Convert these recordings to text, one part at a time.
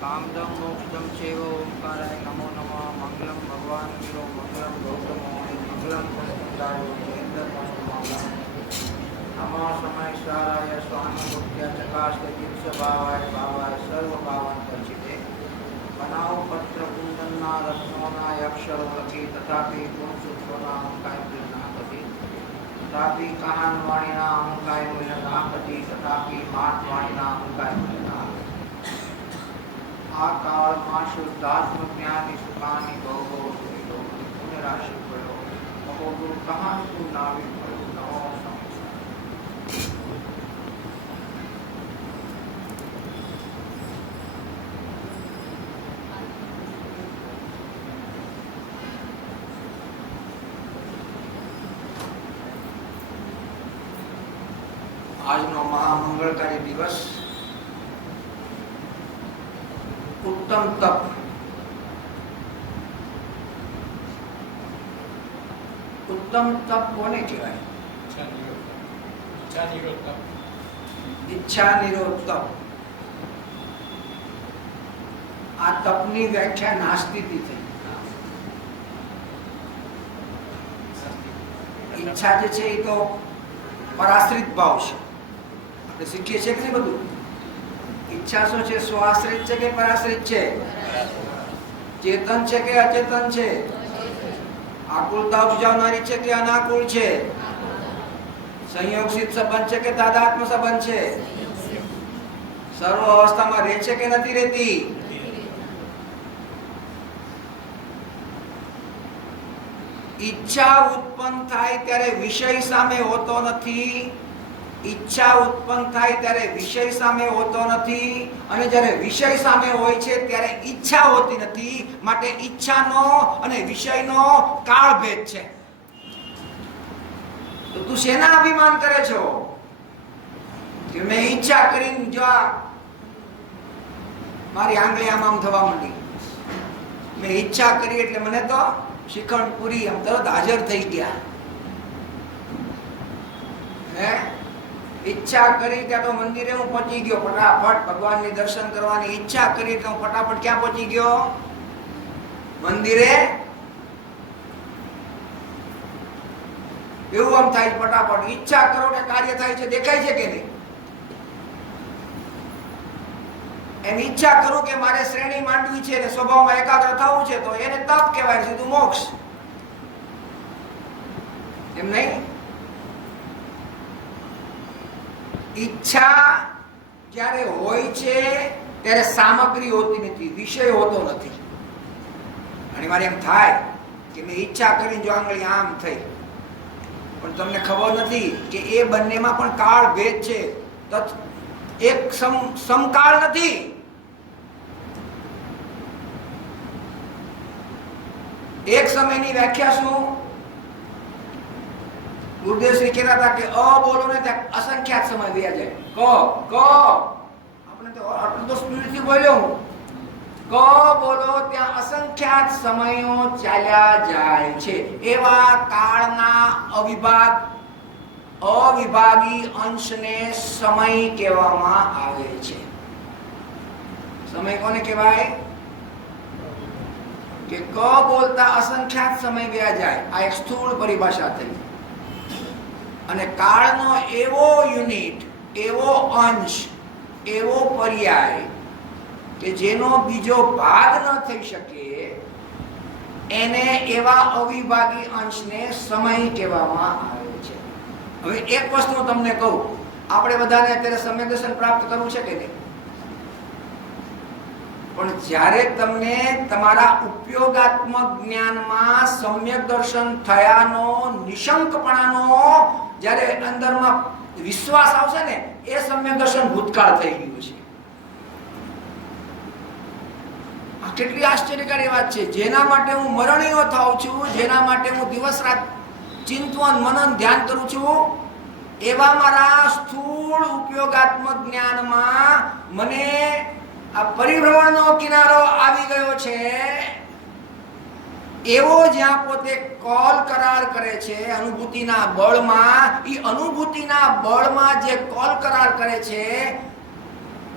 कामदं मोक्षदं चैव ओंकाराय नमो नमः। मंगलम भगवान वीरो मंगलम गौतमो मंगलम पुष्पंदाय जयेन्द्रमस्तुमंगलम। नमो समय साराय स्वामी मुख्य चकास्त जित्स भावाय भावाय सर्व भावन परिचिते। बनाओ पत्र कुंदना रत्नोना अक्षर लखी तथापि गुण सूत्रोना अंकाय नापति। तथापि कहान वाणीना अंकाय नापति। तथापि मात वाणीना अंकाय आ काल में शुद्धात्म ज्ञानी सुखानी भोगो सुखो पुण्य राशि पड़ो महोगुरु कहान तू नावी पड़ो नमो आज नो महामंगलकारी दिवस उत्तम तप। उत्तम तप कोने कहेवाय? इच्छा निरोध तप। आ तपनी व्याख्या नास्तिकથી થઈ। ઈચ્છા જે છે એ તો પરાશ્રિત ભાવ છે, આપણે શીખીએ છીએ કે નહીં બધું। ઈચ્છા શું છે? સ્વાશ્રિત છે કે પરાશ્રિત છે? ચેતન છે કે અચેતન છે? આકુલતા ઉપજાવનારી છે કે અનાકુલ છે? સંયોગસિત સંબંધ છે કે તાદાત્મ્ય સંબંધ છે? સર્વ અવસ્થામાં રહે છે કે નથી રહેતી? ઈચ્છા ઉત્પન્ન થાય ત્યારે વિષય સામે હોતો નથી। ઈચ્છા ઉત્પન્ન થાય ત્યારે વિષય સામે હોતો નથી, અને જ્યારે વિષય સામે હોય છે ત્યારે ઈચ્છા હોતી નથી। માટે ઈચ્છાનો અને વિષયનો કાળભેદ છે। તો તું શેના અભિમાન કરે છો કે મેં ઈચ્છા કરીને જો મારી આંગળી આમ થવા માંડી, મેં ઈચ્છા કરી એટલે મને તો શિખંડ પૂરી આમ તરત હાજર થઈ ગયા। હે ઈચ્છા કરી ત્યાં તો મંદિરે હું પહોંચી ગયો ફટાફટ, ભગવાનની દર્શન કરવાની ઈચ્છા કરી તો હું ફટાફટ ક્યાં પહોંચી ગયો? મંદિરે। એવું આમ થાય ફટાફટ ઈચ્છા કરો ને કાર્ય થાય છે, દેખાય છે કે નહીં? એમ ઈચ્છા કરું કે મારે શ્રેણી માંડવી છે ને સ્વભાવમાં એકાગ્ર થવું છે તો એને તપ કહેવાય, સીધું મોક્ષ। એમ નહીં। ઈચ્છા જ્યારે હોય છે ત્યારે સામગ્રી હોતી નથી, વિષય હોતો નથી। ઘણી વાર એમ થાય કે મેં ઈચ્છા કરીને જો આંગળી આમ થઈ, પણ તમને ખબર નથી કે એ બંનેમાં પણ કાળ ભેદ છે। એક સમકાળ નથી। એક સમયની વ્યાખ્યા શું? ગુરુદેવ શ્રી કહેતા હતા કે અ બોલો ને ત્યાં અસંખ્યાત સમય વ્યા જાય। ક આપણે તો સ્પીડથી બોલ્યો હું। ક બોલો ત્યાં અસંખ્યાત સમયો ચાલ્યા જાય છે। એવા કાળના અવિભાગી અંશને સમય કહેવામાં આવે છે। સમય કોને કહેવાય? કે ક બોલતા અસંખ્યાત સમય વ્યા જાય, આ એક સ્થૂળ પરિભાષા થઈ। અને કાળનો એવો યુનિટ, એવો અંશ, એવો પર્યાય કે જેનો બીજો ભાગ ન થઈ શકે, એને એવા અવિભાગી અંશને સમય કહેવામાં આવે છે। હવે એક વસ્તુ તમને કહું, આપણે બધાને અત્યારે સમ્યક દર્શન પ્રાપ્ત કરવું છે કે નહીં? પણ જ્યારે તમને તમારા ઉપયોગાત્મક જ્ઞાનમાં સમ્યક દર્શન થયાનો નિશંકપણાનો જ્યારે અંદરમાં વિશ્વાસ આવશે ને, એ સમ્યક દર્શન ભૂતકાળ થઈ ગયું છે। આ કેટલી આશ્ચર્યકારી વાત છે। જેના માટે હું મરણીયો થાઉં છું, જેના માટે હું દિવસ રાત ચિંતન મનન ધ્યાન કરું છું, એવા મારા સ્થૂળ ઉપયોગાત્મક જ્ઞાનમાં મને આ પરિભ્રમણનો કિનારો આવી ગયો છે। એવો જ્યાં પોતે કોલ કરાર કરે છે અનુભૂતિના બળમાં, એ અનુભૂતિના બળમાં જે કોલ કરાર કરે છે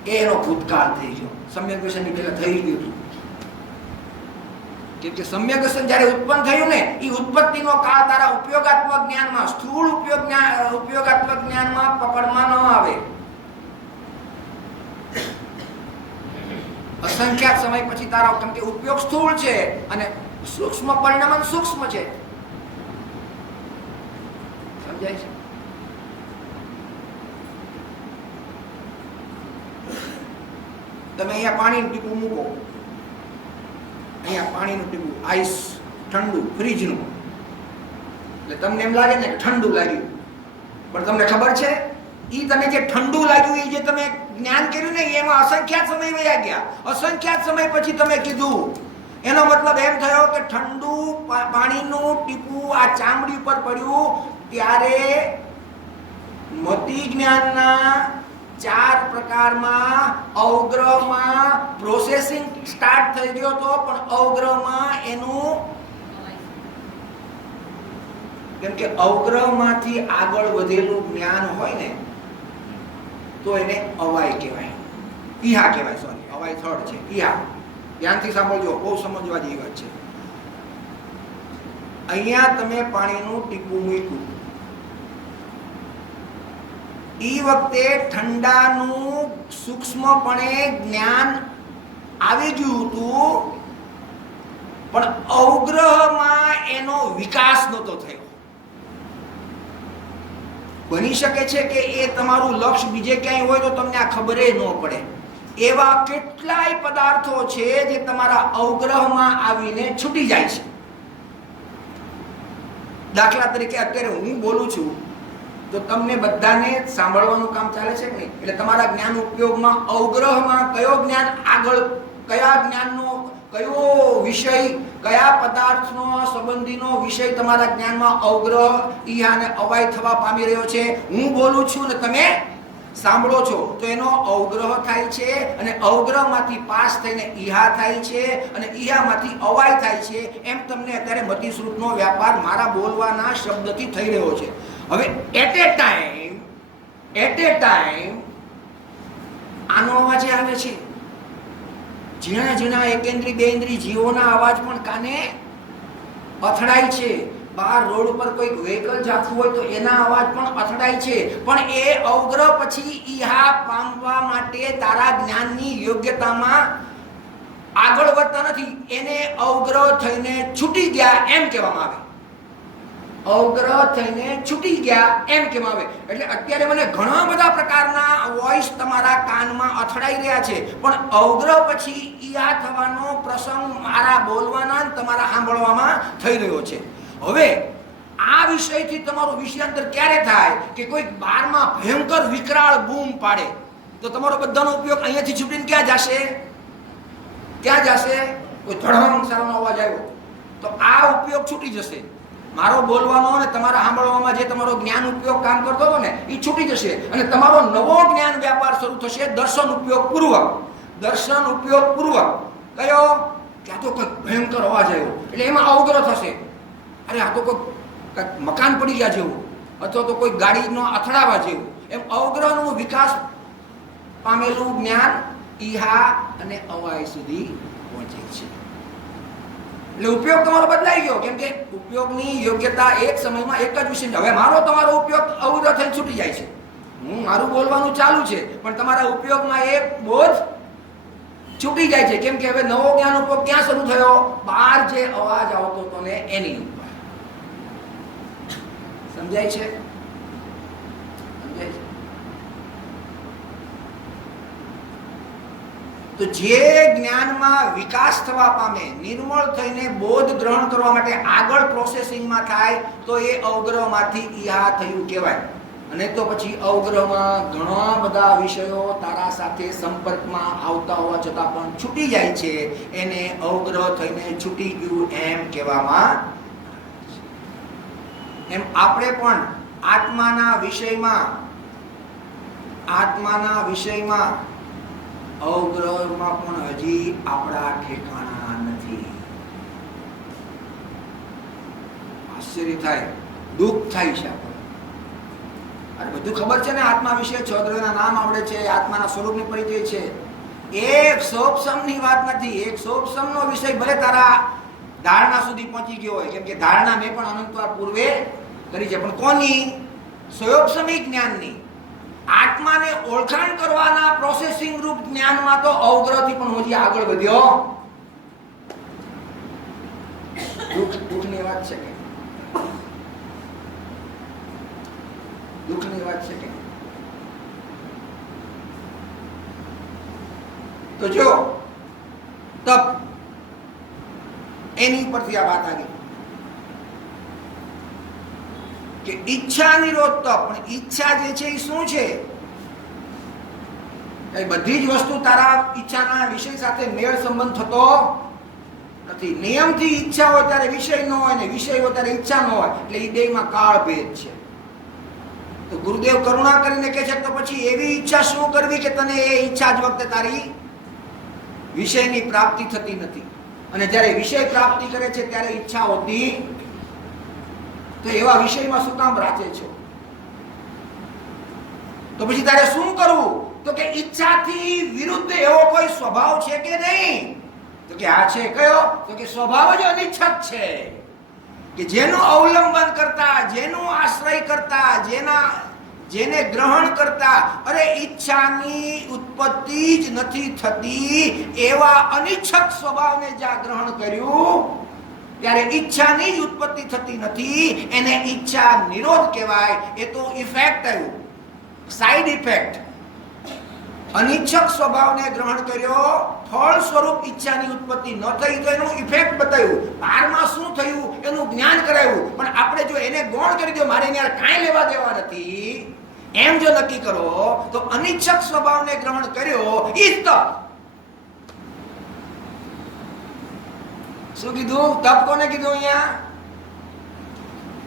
એનો ભૂતકાળ થઈ ગયો. સમ્યક વ્યસનની પહેલા થઈ ગયું. કેમ કે સમ્યક વ્યસન જ્યારે ઉત્પન્ન થયું ને, એ ઉત્પત્તિનો કાળ તારા ઉપયોગાત્મક જ્ઞાનમાં, સ્થૂળ ઉપયોગાત્મક જ્ઞાનમાં પકડમાં ન આવે. અસંખ્યાત સમય પછી તારા, કેમ કે ઉપયોગ સ્થૂળ છે અને સૂક્ષ્મ પરિણામ સૂક્ષ્મ છે. સમજાય છે? તમે અહીંયા પાણીનું ટીપું મૂકો, અહીંયા પાણીનું ટીપું, આઈસ ઠંડુ ફ્રીજનું, એટલે તમને એમ લાગે ને ઠંડુ લાગ્યું, પણ તમને ખબર છે ઈ તમે જે ઠંડુ લાગ્યું એ જે તમે જ્ઞાન કર્યું ને એમાં અસંખ્યાત સમય વયા ગયા. અસંખ્યાત સમય પછી તમે કીધું, એનો મતલબ એમ થયો કે ઠંડુ પાણીનું ટીપું આ ચામડી પર પડ્યું ત્યારે મતિ જ્ઞાનના 4 પ્રકારમાં અવગ્રહમાં પ્રોસેસિંગ સ્ટાર્ટ થઈ ગયો તો, પણ અવગ્રહમાં એનું, કેમ કે અવગ્રહમાંથી આગળ વધેલું જ્ઞાન હોય ને તો એને અવાય કહેવાય, ઈહા કહેવાય. સોરી, અવાય થર્ડ છે, ઈહા. ધ્યાનથી સાંભળજો, બહુ સમજવા જેવી વાત છે. અહીંયા તમે પાણીનું ટીપું મૂક્યું, ઈ વખતે ઠંડાનું સૂક્ષ્મપણે જ્ઞાન આવી ગયું હતું, પણ અવગ્રહમાં એનો વિકાસ નહોતો થયો. બની શકે છે કે એ તમારું લક્ષ્ય બીજે ક્યાંય હોય તો તમને આ ખબર ન પડે. એવા કેટલાય પદાર્થો છે જે તમારા અવગ્રહમાં આવીને છૂટી જાય છે. દાખલા તરીકે અત્યારે હું બોલું છું તો તમને બધાને સાંભળવાનું કામ ચાલે છે કે નહીં? એટલે તમારા જ્ઞાન ઉપયોગમાં અવગ્રહમાં કયો જ્ઞાન આગળ, કયા જ્ઞાનનો કયો વિષય, કયા પદાર્થનો સંબંધીનો વિષય તમારા જ્ઞાનમાં અવગ્રહ, ઈહા અને અવાય થવા પામી રહ્યો છે. હું બોલું છું ને તમે સાંભળો છો તો એનો અવગ્રહ થાય છે, અને અવગ્રહમાંથી પાસ થઈને ઈહા થાય છે, અને ઈહામાંથી અવાય થાય છે. એમ તમને અત્યારે મતિશ્રુતનો વ્યાપાર મારા બોલવાના શબ્દથી થઈ રહ્યો છે. હવે એટ એ ટાઈમ આનો અવાજ આવે છે. ઝીણા ઝીણા એકેન્દ્રી બેન્દ્રી જીવોના અવાજ પણ કાને અથડાય છે. બહાર રોડ ઉપર કોઈક વ્હીકલ જાતું હોય તો એના અવાજ પણ અથડાય છે. પણ એ અવગ્રહ પછી ઈહા પામવા માટે તારા જ્ઞાનની યોગ્યતામાં આગળ વધતા નથી. એને અવગ્રહ થઈને છૂટી ગયા એમ કહેવામાં આવે. અવગ્રહ થઈને છૂટી ગયા એમ કહેવામાં આવે. એટલે અત્યારે મને ઘણા બધા પ્રકારના વોઇસ તમારા કાનમાં અથડાઈ રહ્યા છે, પણ અવગ્રહ પછી ઈહા થવાનો પ્રસંગ મારા બોલવાના તમારા સાંભળવામાં થઈ રહ્યો છે. હવે આ વિષયથી તમારું વિષયાંતર ક્યારે થાય કે કોઈ બારમાં ભયંકર વિકરાળ બૂમ પાડે તો તમારો બધાનો ઉપયોગ અહીંયાથી છૂટીને ક્યાં જશે? ક્યાં જશે? કોઈ ધડમ સારાનો અવાજ આવ્યો તો આ ઉપયોગ છૂટી જશે. મારો બોલવાનો અને તમારા સાંભળવામાં જે તમારો જ્ઞાન ઉપયોગ કામ કરતો હતો ને એ છૂટી જશે, અને તમારો નવો જ્ઞાન વ્યાપાર શરૂ થશે દર્શન ઉપયોગ પૂર્વક. દર્શન ઉપયોગ પૂર્વક કયો? ત્યાં તો કોઈ ભયંકર અવાજ આવ્યો એટલે એમાં અવગ્રહ થશે. અરે આ તો કોઈ મકાન પડી ગયા જેવું, અથવા તો કોઈ ગાડીનો અથડાવા જેવું. એમ અવગ્રહનો વિકાસ પામેલું જ્ઞાન ઈહા અને અવાય સુધી પહોંચે છે. એટલે ઉપયોગ તમારો બદલાઈ ગયો, કેમ કે ઉપયોગની યોગ્યતા એક સમયમાં એક જ વિષય. હવે મારો તમારો ઉપયોગ અવગ્રહ થઈને છૂટી જાય છે. હું મારું બોલવાનું ચાલુ છે, પણ તમારા ઉપયોગમાં એક બોજ છૂટી જાય છે. કેમ કે હવે નવો જ્ઞાન ઉપયોગ ક્યાં શરૂ થયો? બહાર જે અવાજ આવતો હતો ને એની ઉપર. સમજાય છે? સમજાય છે? તો જે જ્ઞાનમાં વિકાસ થવા પામે, નિર્મળ થઈને બોધ ગ્રહણ કરવા માટે આગળ પ્રોસેસિંગમાં થાય તો એ અવગ્રહમાંથી ઈહા થયું કહેવાય. અને તો પછી અવગ્રહમાં ઘણા બધા વિષયો તારા સાથે સંપર્કમાં આવતા હોવા છતાં પણ છૂટી જાય છે. એને અવગ્રહ થઈને છૂટી ગયું એમ કહેવામાં. એમ આપણે પણ આત્માના વિષયમાં અવગ્રહમાં પણ હજી આપણા ઠેકાણા નથી. આશ્ચર્ય થાય, દુઃખ થાય છે આપણને. અને બધું ખબર છે ને, આત્મા વિશે 6 દ્રવ્યના નામ આવડે છે, આત્માના સ્વરૂપની પરિચય છે. એક સોપસમની વાત નથી. એક સોપસમનો વિષય ભલે તારા ધારણા સુધી પહોંચી ગયો હોય, કેમ કે ધારણા મેં પણ અનંતવાર પૂર્વે કરી છે, પણ કોની? સોપસમિક જ્ઞાનની. આત્માને ઓળખાણ કરવાના પ્રોસેસિંગ રૂપ જ્ઞાનમાં તો અવગ્રહથી પણ હજી આગળ વધ્યો. દુઃખની વાત છે કે દુઃખની વાત છે કે તો જો તપ એની પરથી આ વાત આવી કે ઈચ્છા નિરોધ તપ. પણ ઈચ્છા જે છે એ શું છે? એ બધી જ વસ્તુ તારા ઈચ્છાના વિષય સાથે મેળ સંબંધ થતો નથી. નિયમથી ઈચ્છા હોય ત્યારે વિષય ન હોય, ને વિષય હોય ત્યારે ઈચ્છા ન હોય, એટલે એ બેયમાં કાળ ભેદ છે. તો ગુરુદેવ કરુણા કરીને કહે છે તો પછી એવી ઈચ્છા શું કરવી કે તને એ ઈચ્છા જ વખતે તારી વિષયની પ્રાપ્તિ થતી નથી, અને જ્યારે વિષય પ્રાપ્તિ કરે છે ત્યારે ઈચ્છા હોતી. તો એવા વિષયમાં શું કામ રાચે છો? તો પછી તારે શું કરવું? તો કે ઈચ્છાથી વિરુદ્ધ એવો કોઈ સ્વભાવ છે કે નહીં? તો કે આ છે. કયો? તો કે સ્વભાવ જ અનિચ્છક છે, કે જેનું અવલંબન કરતા, જેનું આશ્રય કરતા, જેને ગ્રહણ કરતા અરે ઈચ્છાની ઉત્પત્તિ જ નથી થતી, એવા અનિચ્છક સ્વભાવને જ્યાં ગ્રહણ કર્યું ત્યારે ઈચ્છાની જ ઉત્પત્તિ થતી નથી. એને ઈચ્છા નિરોધ કહેવાય. એ તો ઇફેક્ટ આવ્યું, સાઇડ ઇફેક્ટ. અનિચ્છક સ્વભાવને ગ્રહણ કર્યો, ફળ સ્વરૂપ ઈચ્છાની ઉત્પત્તિ ન થઈ તો એનું ઇફેક્ટ બતાવ્યું. બહારમાં શું થયું એનું જ્ઞાન કરાવ્યું. પણ આપણે જો એને ગૌણ કરી દો, મારે એને કાંઈ લેવા દેવા નથી, એમ જો નક્કી કરો તો અનિચ્છક સ્વભાવને ગ્રહણ કર્યો ઈ તપ. શું કીધું? તપ કોને કીધું અહીંયા?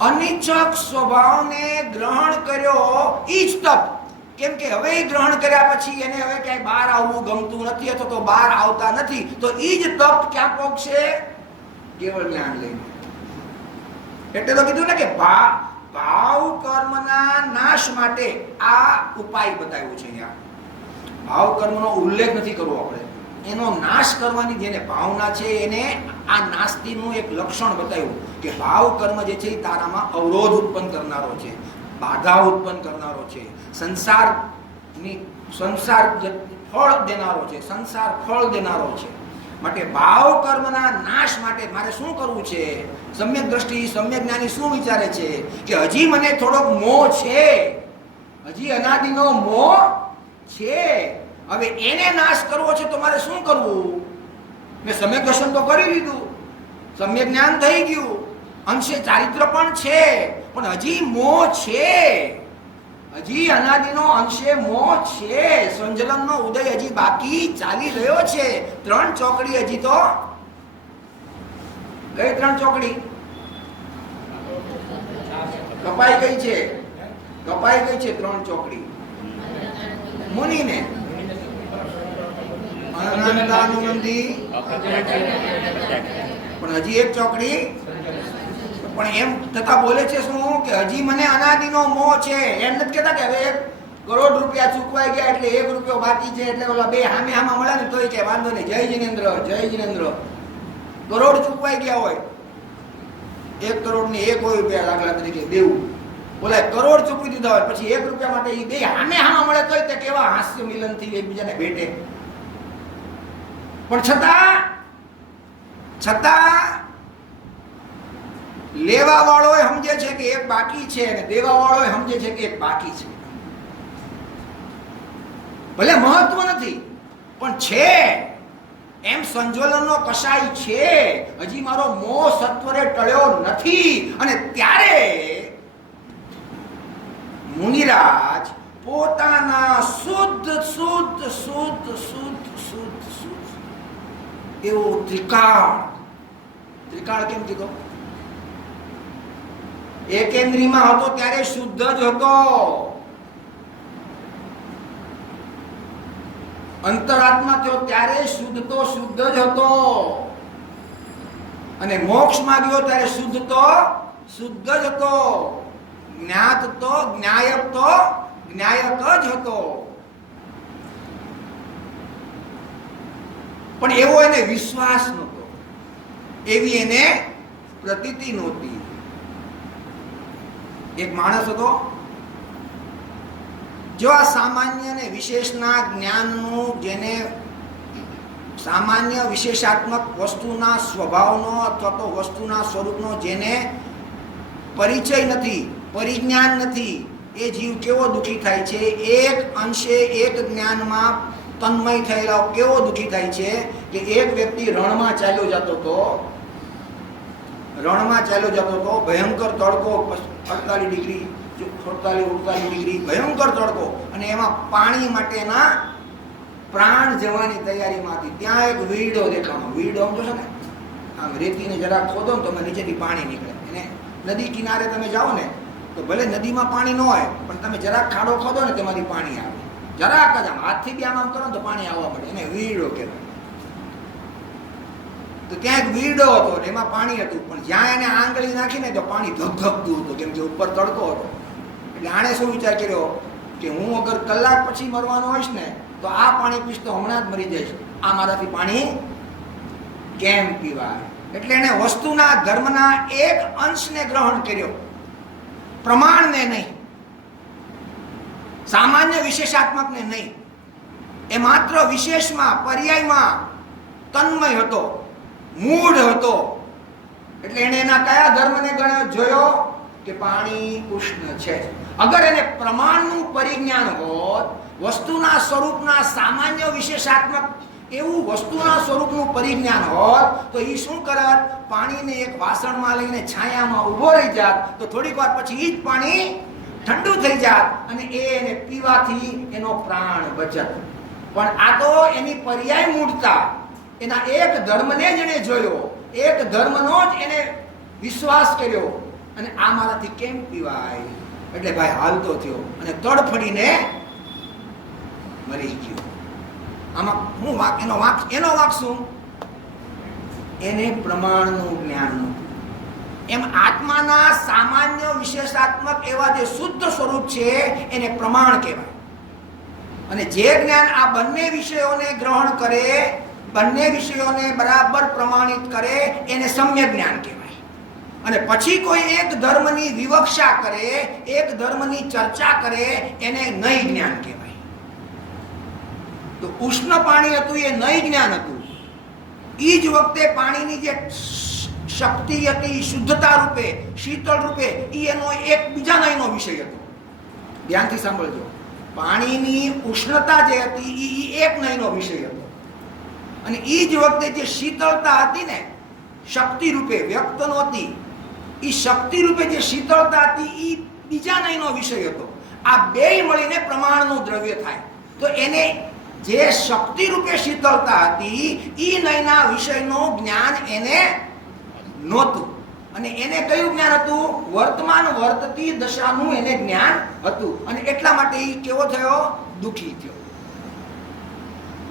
અનિચ્છક સ્વભાવને ગ્રહણ કર્યો ઈ જ તપ. કેમ કે હવે ગ્રહણ કર્યા પછી એને હવે ક્યાંય બહાર આવવું ગમતું નથી, અથવા તો બહાર આવતા નથી, તો ઈ જ તપ ક્યાં પહોંચશે? કેવળ જ્ઞાન લઈને. એટલે તો કીધું ને કે ભાવ કર્મના નાશ માટે આ ઉપાય બતાવ્યો છે. અહીંયા ભાવ કર્મનો ઉલ્લેખ નથી કરવો આપણે, એનો નાશ કરવાની જેને ભાવના છે એને આ નાસ્તિનું એક લક્ષણ બતાવ્યું કે ભાવ કર્મ જે છે એ તારામાં અવરોધ ઉત્પન્ન કરનારો છે, બાધા ઉત્પન્ન કરનારો છે, સંસાર ફળ દેનારો છે, સંસાર ફળ દેનારો છે. માટે ભાવ કર્મના નાશ માટે મારે શું કરવું છે? સમ્યક દ્રષ્ટિ, સમ્યક જ્ઞાની શું વિચારે છે કે હજી મને થોડોક મોહ છે, હજી અનાદિનો મોહ છે, હવે એને નાશ કરવો છે તો મારે શું કરવું? મેં સમ્યક દર્શન તો કરી લીધું, સમ્યક જ્ઞાન થઈ ગયું, અંશે ચારિત્ર પણ છે, પણ હજી મોહ છે, હજી અનાદિનો અંશે મોહ છે, સંજલનનો ઉદય હજી બાકી ચાલી રહ્યો છે. 3 ચોકડી હજી તો. કઈ 3 ચોકડી? કપાઈ ગઈ છે, કપાઈ ગઈ છે 3 ચોકડી. મુનિને અનંતાનુબંધી, પણ હજી એક ચોકડી. પણ એમ તથા બોલે છે શું કે હજી મને અનાદિનો મોહ છે. એમ નથી કહેતા કે હવે 1 કરોડ રૂપિયા ચૂકવાઈ ગયા એટલે 1 રૂપિયો બાકી છે, એટલે ઓલા બે હામે હામાં મળે ને તોય કે વાંધો નહીં, જય જિનેન્દ્ર, જય જિનેન્દ્ર. કરોડ ચૂકવાઈ ગયા હોય, 1 કરોડ ની 1 રૂપિયા દાખલા તરીકે દેવું, બોલા કરોડ ચૂકવી દીધા હોય, પછી 1 રૂપિયા માટે એ બે હામે હામાં મળે તોય તે કેવા હાસ્ય મિલન થી એકબીજાને ભેટે. પણ છતાં લેવા વાળો સમજે છે કે એક બાકી છે, અને દેવા વાળો સમજે છે કે એક બાકી છે. ભલે મહત્વ નથી પણ છે, એમ સંજોલનનો કશાય છે, હજી મારો મોહ સત્વરે ટળ્યો નથી. અને ત્યારે મુનિરાજ પોતાના શુદ્ધ શુદ્ધ શુદ્ધ શુદ્ધ શુદ્ધ શુદ્ધ એવો ત્રિકાળ કેમ કીધો? એકેન્દ્રીમાં હતો ત્યારે શુદ્ધ જ હતો, અંતરાત્મા થયો ત્યારે શુદ્ધ તો શુદ્ધ જ હતો, અને મોક્ષમાં ગયો ત્યારે શુદ્ધ તો શુદ્ધ જ હતો, જ્ઞાત તો જ્ઞાયક તો જ્ઞાયક જ હતો, પણ એવો એને વિશ્વાસ નહોતો, એવી એને પ્રતીતિ નહોતી. એક માણસ હતો, જો આ સામાન્ય અને વિશેષના જ્ઞાનનું, જેને સામાન્ય વિશેષાત્મક વસ્તુના સ્વભાવનો અથવા તો વસ્તુના સ્વરૂપનો જેને પરિચય નથી, પરિજ્ઞાન નથી, એ જીવ કેવો દુઃખી થાય છે. એક અંશે એક જ્ઞાનમાં તન્મય થયેલા કેવો દુઃખી થાય છે કે એક વ્યક્તિ રણમાં ચાલ્યો જતો હતો, ભયંકર તડકો, 48 ડિગ્રી 48 ડિગ્રી ભયંકર તડકો, અને એમાં પાણી માટેના પ્રાણ જવાની તૈયારીમાં હતી. ત્યાં એક વીડો દેખાણો. વીડો આમ જોશો ને, આમ રેતીને જરા ખોદો ને તો નીચેથી પાણી નીકળે. એને નદી કિનારે તમે જાઓ ને તો ભલે નદીમાં પાણી ન હોય, પણ તમે જરાક ખાડો ખોદો ને તેમાંથી પાણી આવે. જરાક જ આમ હાથથી બી આમ કરો ને તો પાણી આવવા મળે. એને વીડો કહેવાય. તો ત્યાં એક વીડો હતો, એમાં પાણી હતું, પણ જ્યાં એને આંગળી નાખીને તો પાણી ધબધબતું હતું, કેમ કે ઉપર તડકો હતો. એટલે આણે શું વિચાર કર્યો કે હું અગર કલાક પછી મરવાનો હોઈશ ને તો આ પાણી પીશ તો હમણાં જ મરી જઈશ, આ મારાથી પાણી કેમ પીવાય. એટલે એને વસ્તુના ધર્મના એક અંશને ગ્રહણ કર્યો, પ્રમાણને નહીં, સામાન્ય વિશેષાત્મકને નહીં. એ માત્ર વિશેષમાં, પર્યાયમાં તન્મય હતો, મૂળ હતો. એટલે એને એના કયા ધર્મને જોયો કે પાણી ઉષ્ણ છે. અગર એને પ્રમાણનું પરિજ્ઞાન હોત, વસ્તુના સ્વરૂપના સામાન્ય વિશેષાત્મક એવું વસ્તુના સ્વરૂપનું પરિજ્ઞાન હોત તો એ શું કરત? પાણીને એક વાસણમાં લઈને છાયામાં ઊભો રહી જાત, તો થોડીક વાર પછી એ જ પાણી ઠંડુ થઈ જાત અને એને પીવાથી એનો પ્રાણ બચત. પણ આ તો એની પર્યાય મૂળતા, એના એક ધર્મને જ એને જોયો, એક ધર્મનો જ એને વિશ્વાસ કર્યો, અને આ મારાથી કેમ પીવાય. એટલે ભાઈ હાલતો થયો અને તડફડીને મરી ગયો. આમાં હું વાક, એનો વાક શું? એને પ્રમાણનું જ્ઞાન નહોતું. એમ આત્માના સામાન્ય વિશેષાત્મક એવા જે શુદ્ધ સ્વરૂપ છે એને પ્રમાણ કહેવાય. અને જે જ્ઞાન આ બંને વિષયોને ગ્રહણ કરે, બંને વિષયોને બરાબર પ્રમાણિત કરે, એને સમ્યક જ્ઞાન કહેવાય. અને પછી કોઈ એક ધર્મની વિવક્ષા કરે, એક ધર્મની ચર્ચા કરે, એને નય જ્ઞાન કહેવાય. તો ઉષ્ણ પાણી હતું એ નય જ્ઞાન હતું. એ જ વખતે પાણીની જે શક્તિ હતી, શુદ્ધતા રૂપે, શીતળ રૂપે, એ એનો એક બીજા નયનો વિષય હતો. ધ્યાનથી સાંભળજો. પાણીની ઉષ્ણતા જે હતી એ એક નયનો વિષય હતો, અને એ જ વખતે જે શીતળતા હતી ને, શક્તિ રૂપે વ્યક્ત નહોતી, એ શક્તિ રૂપે જે શીતળતા હતી એ બીજા નયનો વિષય હતો. આ બે મળીને પ્રમાણનું દ્રવ્ય થાય. તો એને જે શક્તિ રૂપે શીતળતા હતી એ નયના વિષયનું જ્ઞાન એને નહોતું. અને એને કયું જ્ઞાન હતું? વર્તમાન વર્તતી દશાનું એને જ્ઞાન હતું. અને એટલા માટે એ કેવો થયો? દુઃખી થયો.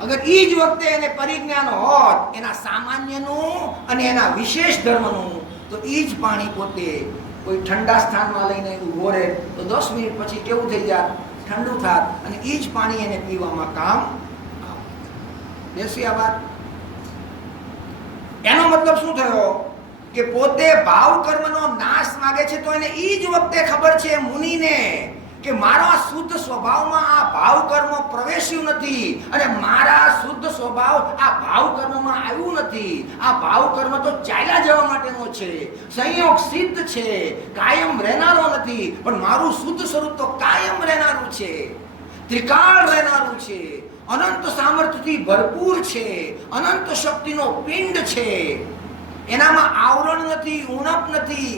અગર એ જ વખતે એને પરિજ્ઞાન હોત એના સામાન્યનું અને એના વિશેષ ધર્મનું, તો એ જ પાણી પોતે કોઈ ઠંડા સ્થાનમાં લઈને ઊભો રહે તો 10 મિનિટ પછી કેવું થઈ જાય? ઠંડુ થાત, અને એ જ પાણી એને પીવામાં કામ આવે. બેસી આ વાત. એનો મતલબ શું થયો કે પોતે ભાવ કર્મનો નાશ માંગે છે, તો એને એ જ વખતે ખબર છે મુનિને કે મારા શુદ્ધ સ્વભાવમાં આ ભાવ કર્મ પ્રવેશ્યું નથી, અને મારા શુદ્ધ સ્વભાવ આ ભાવ કર્મમાં આવ્યું નથી. આ ભાવ કર્મ તો ચાલ્યા જવા માટેનો છે, સંયોગ સિદ્ધ છે, કાયમ રહેનારો નથી. પણ મારું શુદ્ધ સ્વરૂપ તો કાયમ રહેનારું છે, ત્રિકાળ રહેનારું છે, અનંત સામર્થ્યથી ભરપૂર છે, અનંત શક્તિનો પિંડ છે. એનામાં આવરણ નથી, ઉણપ નથી,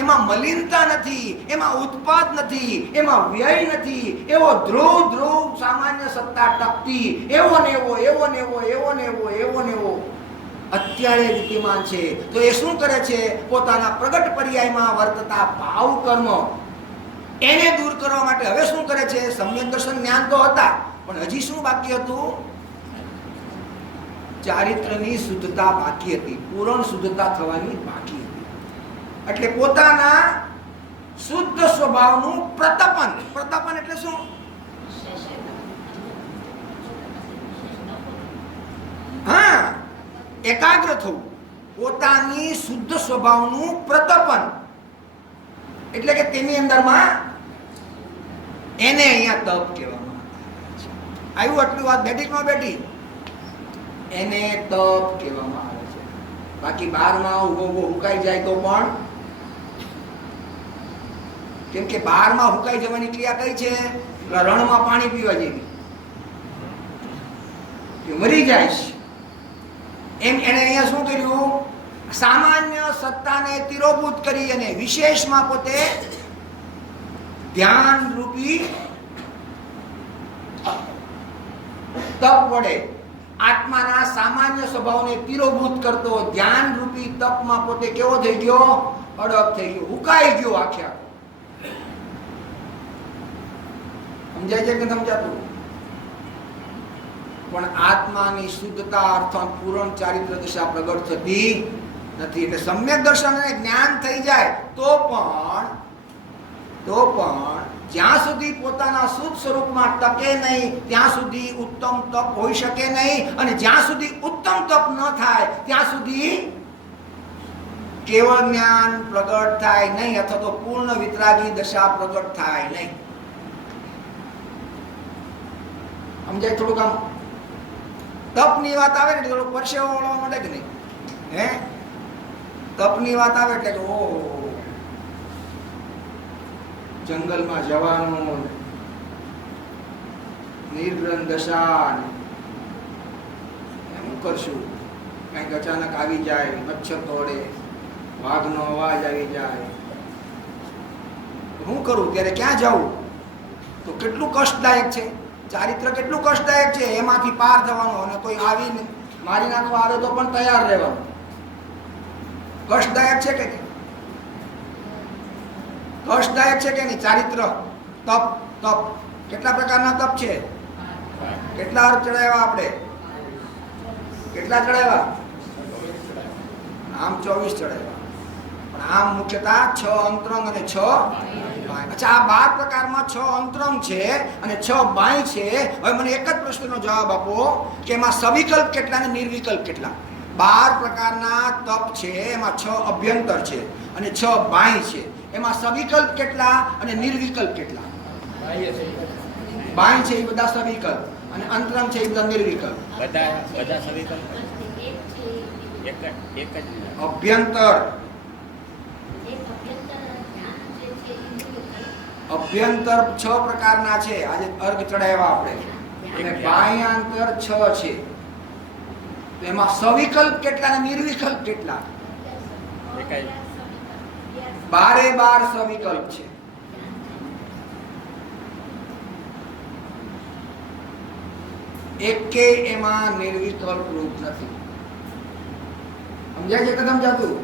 એમાં મલિનતા નથી, એમાં ઉત્પાદ નથી, એમાં વ્યય નથી. એવો ધ્રુવ સામાન્ય સત્તા ટકતી, એવો ને એવો, એવો ને એવો, એવો ને એવો, એવો ને એવો અત્યારે વિદ્યમાન છે. તો એ શું કરે છે? પોતાના પ્રગટ પર્યાયમાં વર્તતા ભાવ કર્મ એને દૂર કરવા માટે હવે શું કરે છે? સમ્યક દર્શન જ્ઞાન તો હતા, પણ હજી શું બાકી હતું? ચારિત્રની શુદ્ધતા બાકી હતી, પૂર્ણ શુદ્ધતા થવાની બાકી હતી. એટલે પોતાના શુદ્ધ સ્વભાવનું પ્રતપન. પ્રતપન એટલે શું? હા, એકાગ્ર થવું. પોતાની શુદ્ધ સ્વભાવનું પ્રતપન એટલે કે તેની અંદરમાં એને અહીંયા તપ કહેવામાં આવે છે. આવ્યું આટલી વાત બેઠી કે ન બેઠી? એને તપ કહેવામાં આવે છે. બાકી બહારમાં ઉભો હુકાઈ જાય તો પણ, કેમ કે બહારમાં હુકાઈ જવાની ક્રિયા કઈ છે? રણમાં પાણી પીવા જેવી, મરી જાય છે. એમ એને અહીંયા શું કર્યું? સામાન્ય સત્તાને તિરોભૂત કરી અને વિશેષમાં પોતે ધ્યાન રૂપી તપ વડે આત્માના સામાન્ય સ્વભાવને તિરોભૂત કરતો ધ્યાન રૂપી તપમાં પોતે કેવો થઈ ગયો? અડગ થઈ ગયો, હુકાઈ ગયો આખે આખો. સમજાય છે કે સમજાતું? પણ આત્માની શુદ્ધતા અર્થાત પૂર્ણ ચારિત્ર દશા પ્રગટ થતી નથી. એટલે સમ્યક દર્શન અને જ્ઞાન થઈ જાય તો પણ જ્યાં સુધી પોતાના શુદ્ધ સ્વરૂપમાં ટકે નહીં ત્યાં સુધી ઉત્તમ તપ હોઈ શકે નહીં. અને જ્યાં સુધી ઉત્તમ તપ ન થાય ત્યાં સુધી કેવળ જ્ઞાન પ્રગટ થાય નહીં, અથવા તો પૂર્ણ વિતરાગી દશા પ્રગટ થાય નહીં. સમજાય? થોડુંક આમ તપની વાત આવે ને થોડું પરસેવો વળવા માંડે કે નહીં? હે, તપની વાત આવે એટલે ઓ જંગલમાં જવાનું, નિર્ગ્રહ દશા, એમ કરશું. કંઈક અચાનક આવી જાય, મચ્છર તોડે, વાઘનો અવાજ આવી જાય, શું કરું? ત્યારે ક્યાં જવું? તો કેટલું કષ્ટદાયક છે. ચારિત્ર કેટલું કષ્ટદાયક છે. એમાંથી પાર થવાનું, અને કોઈ આવીને મારી નાખવા આવે તો પણ તૈયાર રહેવાનું. કષ્ટદાયક છે કે નહીં? કષ્ટદાયક છે કે નહીં? ચારિત્ર તપ. કેટલા પ્રકારના તપ છે? કેટલા અર્થ ચડાવ્યા આપણે? કેટલા ચડાવ્યા? આમ 24 ચડાવ્યા, પણ આમ મુખ્યતઃ 6 અંતરંગ અને 6 બાહ્ય. અચ્છા, આ 12 પ્રકારમાં 6 અંતરંગ છે અને 6 બાહ્ય છે. હવે મને એક જ પ્રશ્નનો જવાબ આપો કે એમાં સવિકલ્પ કેટલા અને નિર્વિકલ્પ કેટલા? 12 પ્રકારના તપ છે, એમાં 6 અભ્યંતર છે અને 6 બાહ્ય છે. એમાં સવિકલ્પ કેટલા અને નિર્વિકલ્પ કેટલા? બાહ્ય છે એ બધા સવિકલ્પ અને અંતરંગ છે એ બધા નિર્વિકલ્પ. બધા સવિકલ્પ એક જ અભ્યંતર અભ્યંતર 6 પ્રકારના છે. આજે અર્ઘ ચડાવ્યા આપણે, અને બાહ્યાંતર 6 છે. તો એમાં સવિકલ્પ કેટલા અને નિર્વિકલ્પ કેટલા? 12 સવિકલ્પ છે. એકે એમાં નિર્વિકલ્પ રૂપ નથી. સમજાય છે કે સમજાતું?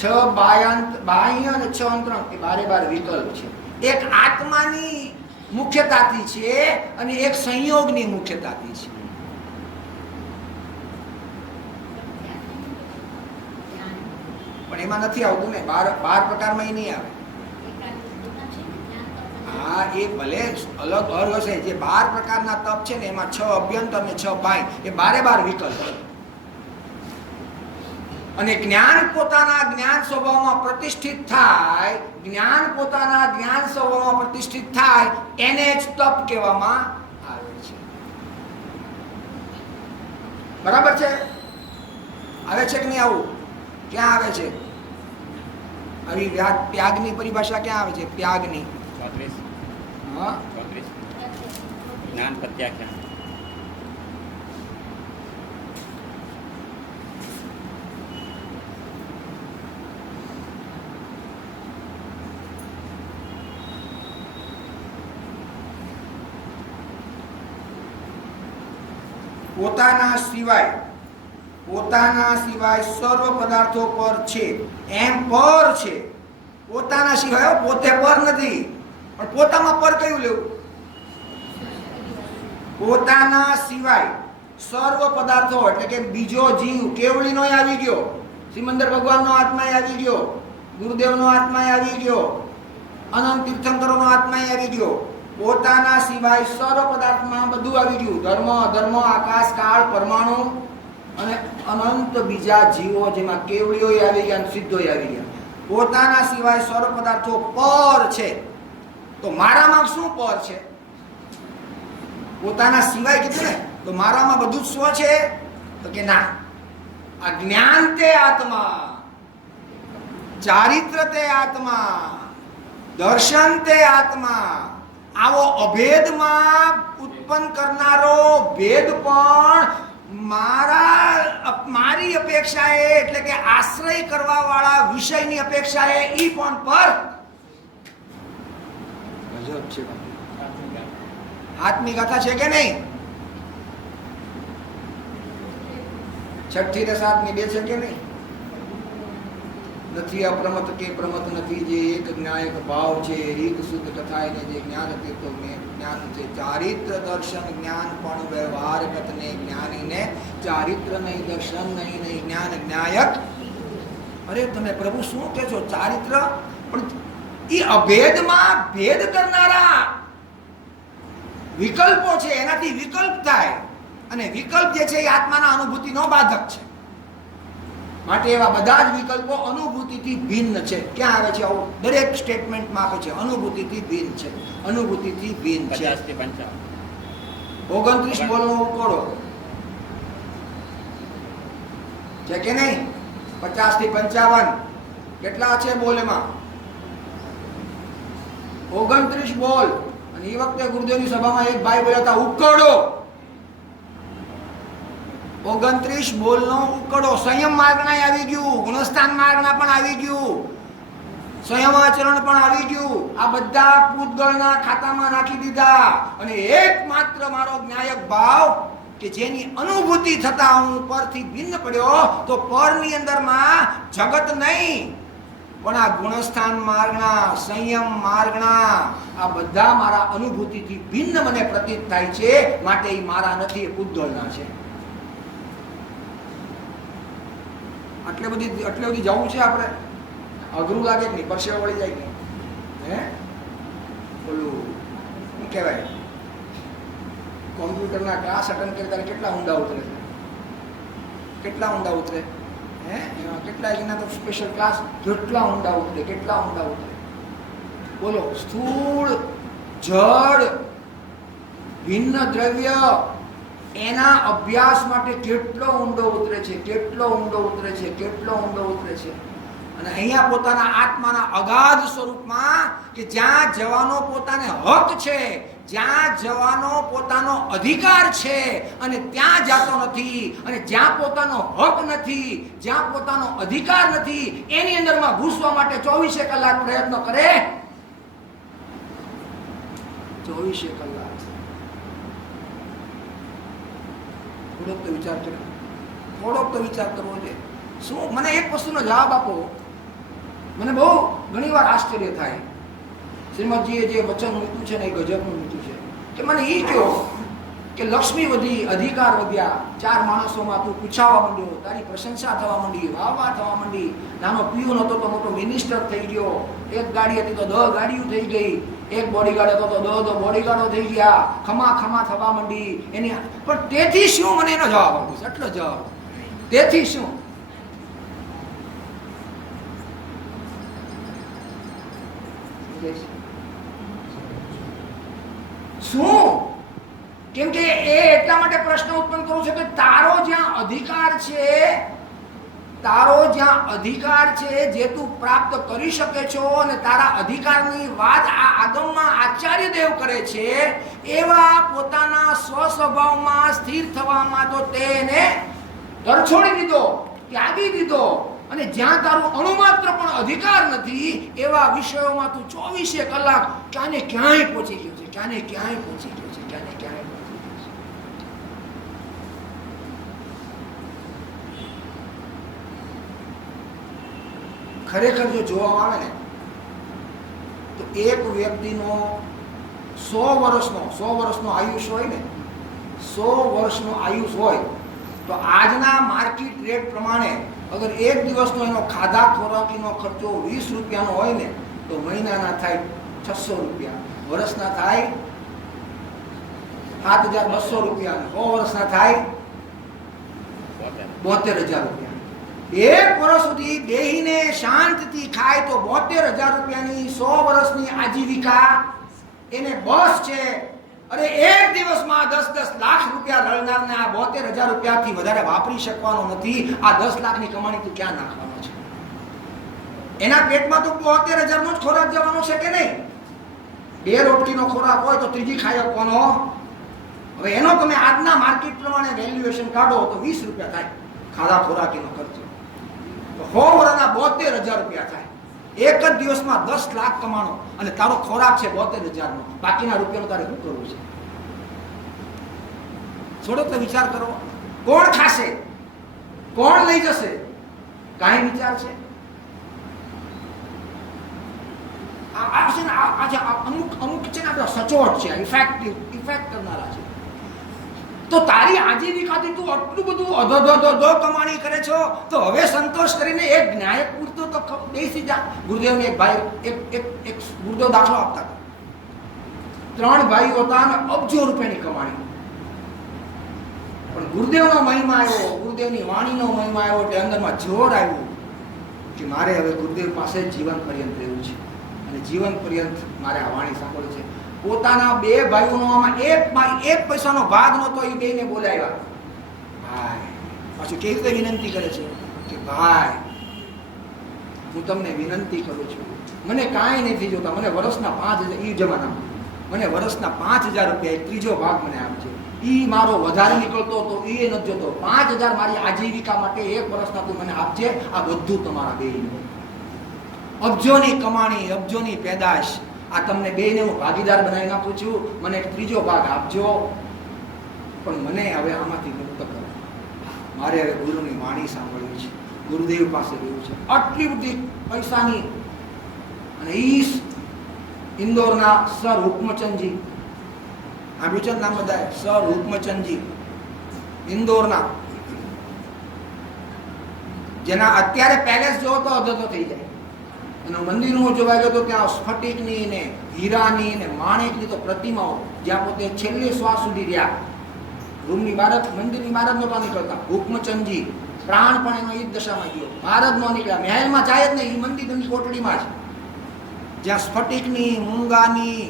6 બાહ્ય અને 6 અંતરંગ એ 12 વિકલ્પ છે. એક આત્માની મુખ્યતાથી છે અને એક સંયોગની મુખ્યતાથી છે. પણ એમાં નથી આવતું ને, 12 પ્રકારમાં એ નહીં આવે. હા, એ ભલે અલગ અર્થ હશે. જે 12 પ્રકારના તપ છે ને એમાં 6 અભ્યંતર અને 6 બાહ્ય એ 12 વિકલ્પ. અને જ્ઞાન પોતાના જ્ઞાન સ્વભાવમાં પ્રતિષ્ઠિત થાય, જ્ઞાન પોતાના જ્ઞાન સ્વભાવમાં પ્રતિષ્ઠિત થાય એને જ તપ કહેવામાં આવે છે. બરાબર છે? આવે છે કે નહીં આવું? ક્યાં આવે છે આવી ત્યાગની પરિભાષા? ક્યાં આવે છે ત્યાગની? 34 હા, 34 જ્ઞાન પ્રત્યાખ્યાન. પોતાના સિવાય સર્વ પદાર્થો પર છે. એમ પર છે. પોતાના સિવાય, પોતે પર નથી, પણ પોતામાં પર કયું લેવું? પોતાના સિવાય સર્વ પદાર્થો એટલે કે બીજો જીવ કેવળીનો આવી ગયો, સિમંદર ભગવાનનો આત્મા આવી ગયો, ગુરુદેવનો આત્મા આવી ગયો, અનંત તીર્થંકરોનો આત્મા આવી ગયો. પોતાના સિવાય સર્વ પદાર્થમાં બધું આવી ગયું. ધર્મ અધર્મ, આકાશ કાળ, પરમાણુ અને અનંત બીજા જીવો, જેમાં કેવડીઓ આવી ગયા અને સિદ્ધો આવી ગયા. પોતાના સિવાય સર્વ પદાર્થો પર છે. તો મારામાં શું પર છે? પોતાના સિવાય કીધું ને, તો મારામાં બધું જ શું છે? તો કે ના, અજ્ઞાન તે આત્મા, ચારિત્ર તે આત્મા, દર્શન તે આત્મા. આવો અભેદમાં ઉત્પન્ન કરનારો ભેદ પણ મારી અપેક્ષાએ, એટલે કે આશ્રય કરવા વાળા વિષયની અપેક્ષાએ ઈ પણ પર ગજબ છે. આત્મિકતા છે કે નહીં? છઠ્ઠી ને સાતમી બે છે કે નહીં? નથી અપ્રમત કે પ્રમત નથી, જે એક જ્ઞાયક ભાવ છે, રીત શુદ્ધ કથાય ને જે જ્ઞાન તે તો જ્ઞાન છે. ચારિત્ર દર્શન જ્ઞાન પણ વ્યવહારગત ને જ્ઞાનીને ચારિત્ર નહીં, દર્શન નહીં, નહીં જ્ઞાન જ્ઞાયક. અરે તમે પ્રભુ શું કહો છો? ચારિત્ર પણ એ અભેદમાં ભેદ કરનારા વિકલ્પો છે, એનાથી વિકલ્પ થાય, અને વિકલ્પ જે છે એ આત્માના અનુભૂતિનો બાધક છે. માટે એવા બધા જ વિકલ્પો અનુભૂતિથી ભિન્ન છે. ક્યાં આવે છે આવું? દરેક સ્ટેટમેન્ટમાં આપે છે અનુભૂતિથી ભિન્ન છે, અનુભૂતિથી ભિન્ન છે. 50 થી 55 29 બોલનો ઉકોડો છે કે નહીં? 50 થી 55 કેટલા છે બોલ એમાં? 29 બોલ. અને એ વખતે ગુરુદેવની સભામાં એક ભાઈ બોલ્યા હતા ઉકળો. 29 બોલનો ઉકળો. સંયમ માર્ગના આવી ગયું, ગુણસ્થાન માર્ગના પણ આવી ગયું, સંયમાચરણ પણ આવી ગયું. આ બધા પૂતગળના ખાતામાં નાખી દીધા. અને એકમાત્ર મારો જ્ઞાયક ભાવ કે જેની અનુભૂતિ થતા હું પરથી ભિન્ન પડ્યો, તો પરની અંદરમાં જગત નહીં, પણ આ ગુણસ્થાન માર્ગના, સંયમ માર્ગના આ બધા મારા અનુભૂતિથી ભિન્ન મને પ્રતીત થાય છે. માટે એ મારા નથી, એ પૂતગળના છે. આટલે બધી જવું છે આપણે? અઘરું લાગે કે નહીં? પરસેવો વળી જાય કે હે? ઓલું શું કહેવાય, કોમ્પ્યુટરના ક્લાસ અટેન્ડ કરતા કેટલા ઊંડા ઉતરે? કેટલા ઊંડા ઉતરે? હે? કેટલા એના તો સ્પેશિયલ ક્લાસ, કેટલા ઊંડા ઉતરે, કેટલા ઊંડા ઉતરે? બોલો. સ્થૂળ, જળ, ભિન્ન દ્રવ્ય, એના અભ્યાસ માટે કેટલો ઊંડો ઉતરે છે, કેટલો ઊંડો ઉતરે છે, કેટલો ઊંડો ઉતરે છે. અને અહીંયા પોતાના આત્માના અગાધ સ્વરૂપમાં, કે જ્યાં જવાનો પોતાને હક છે, જ્યાં જવાનો પોતાનો અધિકાર છે, અને ત્યાં જતો નથી. અને જ્યાં પોતાનો હક નથી, જ્યાં પોતાનો અધિકાર નથી, એની અંદરમાં ઘૂસવા માટે 24 કલાક પ્રયત્ન કરે. 24 કલાક. થોડોક તો વિચાર કરો, થોડોક તો વિચાર કરવો જોઈએ. શું મને એક વસ્તુનો જવાબ આપો. મને બહુ ઘણી વાર આશ્ચર્ય થાય, શ્રીમદજીએ જે વચન મૂક્યું છે ને એ ગજબનું મૂક્યું છે, કે મને એ કહો કે લક્ષ્મી વધી, અધિકાર વધ્યા, 4 માણસોમાં તું પૂછાવા માંડ્યો, તારી પ્રશંસા થવા માંડી, વાહ થવા માંડી. નાનો પીયુન હતો તો મોટો મિનિસ્ટર થઈ ગયો, એક ગાડી હતી તો 10 ગાડીઓ થઈ ગઈ, એક બોડીગાર્ડ હતો તો 10 બોડીગાર્ડો થઈ ગયા, ખમા થવા માંડી એની. પણ તેથી શું? મને એનો જવાબ આપો. એટલો જવાબ, તેથી શું? શું? કેમ કે એ એટલા માટે પ્રશ્ન ઉત્પન્ન કરું છું કે તારો જ્યાં અધિકાર છે, તારો જ્યાં અધિકાર છે, જે તું પ્રાપ્ત કરી શકે છો, અને તારા અધિકારની વાત આ આગમમાં આચાર્ય દેવ કરે છે, એવા પોતાના સ્વસ્વભાવમાં સ્થિર થવામાં તો તેને તરછોડી દીધો, ત્યાગી દીધો. અને જ્યાં તારું અણુમાત્ર પણ અધિકાર નથી, એવા વિષયોમાં તું 24 કલાક ક્યાંને ક્યાંય પહોંચી ગયો છે, ક્યાંને ક્યાંય પહોંચી ગયો છે, ક્યાંને ક્યાંય. ખરેખર જો જોવામાં આવે ને, તો એક વ્યક્તિનો 100 વર્ષનો આયુષ હોય ને, 100 વર્ષનો આયુષ હોય, તો આજના માર્કેટ રેટ પ્રમાણે અગર એક દિવસનો એનો ખાધા ખોરાકીનો ખર્ચો 20 રૂપિયાનો હોય ને તો મહિનાના થાય 600 રૂપિયા, વર્ષના થાય 7,200 રૂપિયા, 100 વર્ષના થાય 72,000 રૂપિયા. એક વર્ષ સુધી બેહીને શાંતિથી ખાય તો 72,000 રૂપિયાની 100 વર્ષની આજીવિકા એને બસ છે. અરે એક દિવસમાં 10-10 લાખ રૂપિયા રળનારને આ 72,000 રૂપિયાથી વધારે વાપરી શકવાનો નથી. આ 10 લાખની કમાણી તું ક્યાં નાખવાનો છે? એના પેટમાં તો 72,000 નો જ ખોરાક જવાનો છે કે નહીં? 2 રોટલીનો ખોરાક હોય તો ત્રીજી ખાય કોનો? હવે એનો તમે આજના માર્કેટ પ્રમાણે વેલ્યુએશન કાઢો તો 20 રૂપિયા થાય ખાધા ખોરાકીનો ખર્ચો. તો 100 વર્ષના 72,000 રૂપિયા થાય. એક જ દિવસમાં 10 લાખ કમાણો અને તારો ખોરાક છે 72,000 નો, બાકીના રૂપિયાનું તારે શું કરવું છે? થોડો તો વિચાર કરો. કોણ ખાશે? કોણ લઈ જશે? કાંઈ વિચાર છે? અમુક છે ને આપણા સચોટ છે, ઇફેક્ટ કરનારા છે. તો તારી આજીવિકાથી તું આટલું બધું અધો કમાણી કરે છો તો હવે સંતોષ કરીને એક ન્યાયક પૂરતો તો બેસી જા. ગુરુદેવને એક ભાઈ એક ગુરુદેવ દાખલો આપતા હતા. 3 ભાઈઓ હતા અને અબજો રૂપિયાની કમાણી. પણ ગુરુદેવનો મહિમા આવ્યો, ગુરુદેવની વાણીનો મહિમા આવ્યો એટલે અંદરમાં જોર આવ્યું કે મારે હવે ગુરુદેવ પાસે જીવન પર્યંત રહેવું છે અને જીવન પર્યંત મારે આ વાણી સાંભળવી છે. પોતાના 2 ભાઈઓનો આમાં એક પૈસાનો ભાગ નહોતો. એ બેને બોલાવ્યા. ભાઈ પાછું કેવી રીતે વિનંતી કરે છે કે ભાઈ હું તમને વિનંતી કરું છું, મને કાંઈ નથી જોતા, મને વર્ષના 5,000 એ જમાનામાં મને વર્ષના 5,000 રૂપિયા એક ત્રીજો ભાગ મને આપજો. એ મારો વધારે નીકળતો હતો એ નથી જોતો. 5,000 મારી આજીવિકા માટે એક વર્ષના તું મને આપજે. આ બધું તમારા બેયનું. અબજોની કમાણી, અબજોની પેદાશ, આ તમને બેયને હું ભાગીદાર બનાવી નાખું છું. મને એક ત્રીજો ભાગ આપજો, પણ મને હવે આમાંથી મુક્ત કરો. મારે હવે ગુરુની વાણી સાંભળવી છે, ગુરુદેવ પાસે રહેવું છે. આટલી બધી પૈસાની. અને ઈ ઇન્દોરના સર હુકમચંદજી, આ છે નામ બધા, સર હુકમચંદજી ઇન્દોરના, જેના અત્યારે પેલેસ જોવો તો અધતો થઈ જાય. એનું મંદિર હું જોવા ગયો તો ત્યાં સ્ફટિકની ને હીરાની ને માણેકની તો પ્રતિમાઓ, જ્યાં પોતે છેલ્લે શ્વાસ સુધી રહ્યા. રૂમની બહાર જ, મંદિરની બહાર જ નહોતા નીકળતા. હુકમચંદજી પ્રાણ પણ એનો એ જ દશામાં ગયો, બહાર જ ન નીકળ્યા. મહેલમાં જાય જ નહીં, એ મંદિરની કોટડીમાં જ, જ્યાં સ્ફટિકની, મૂંગાની,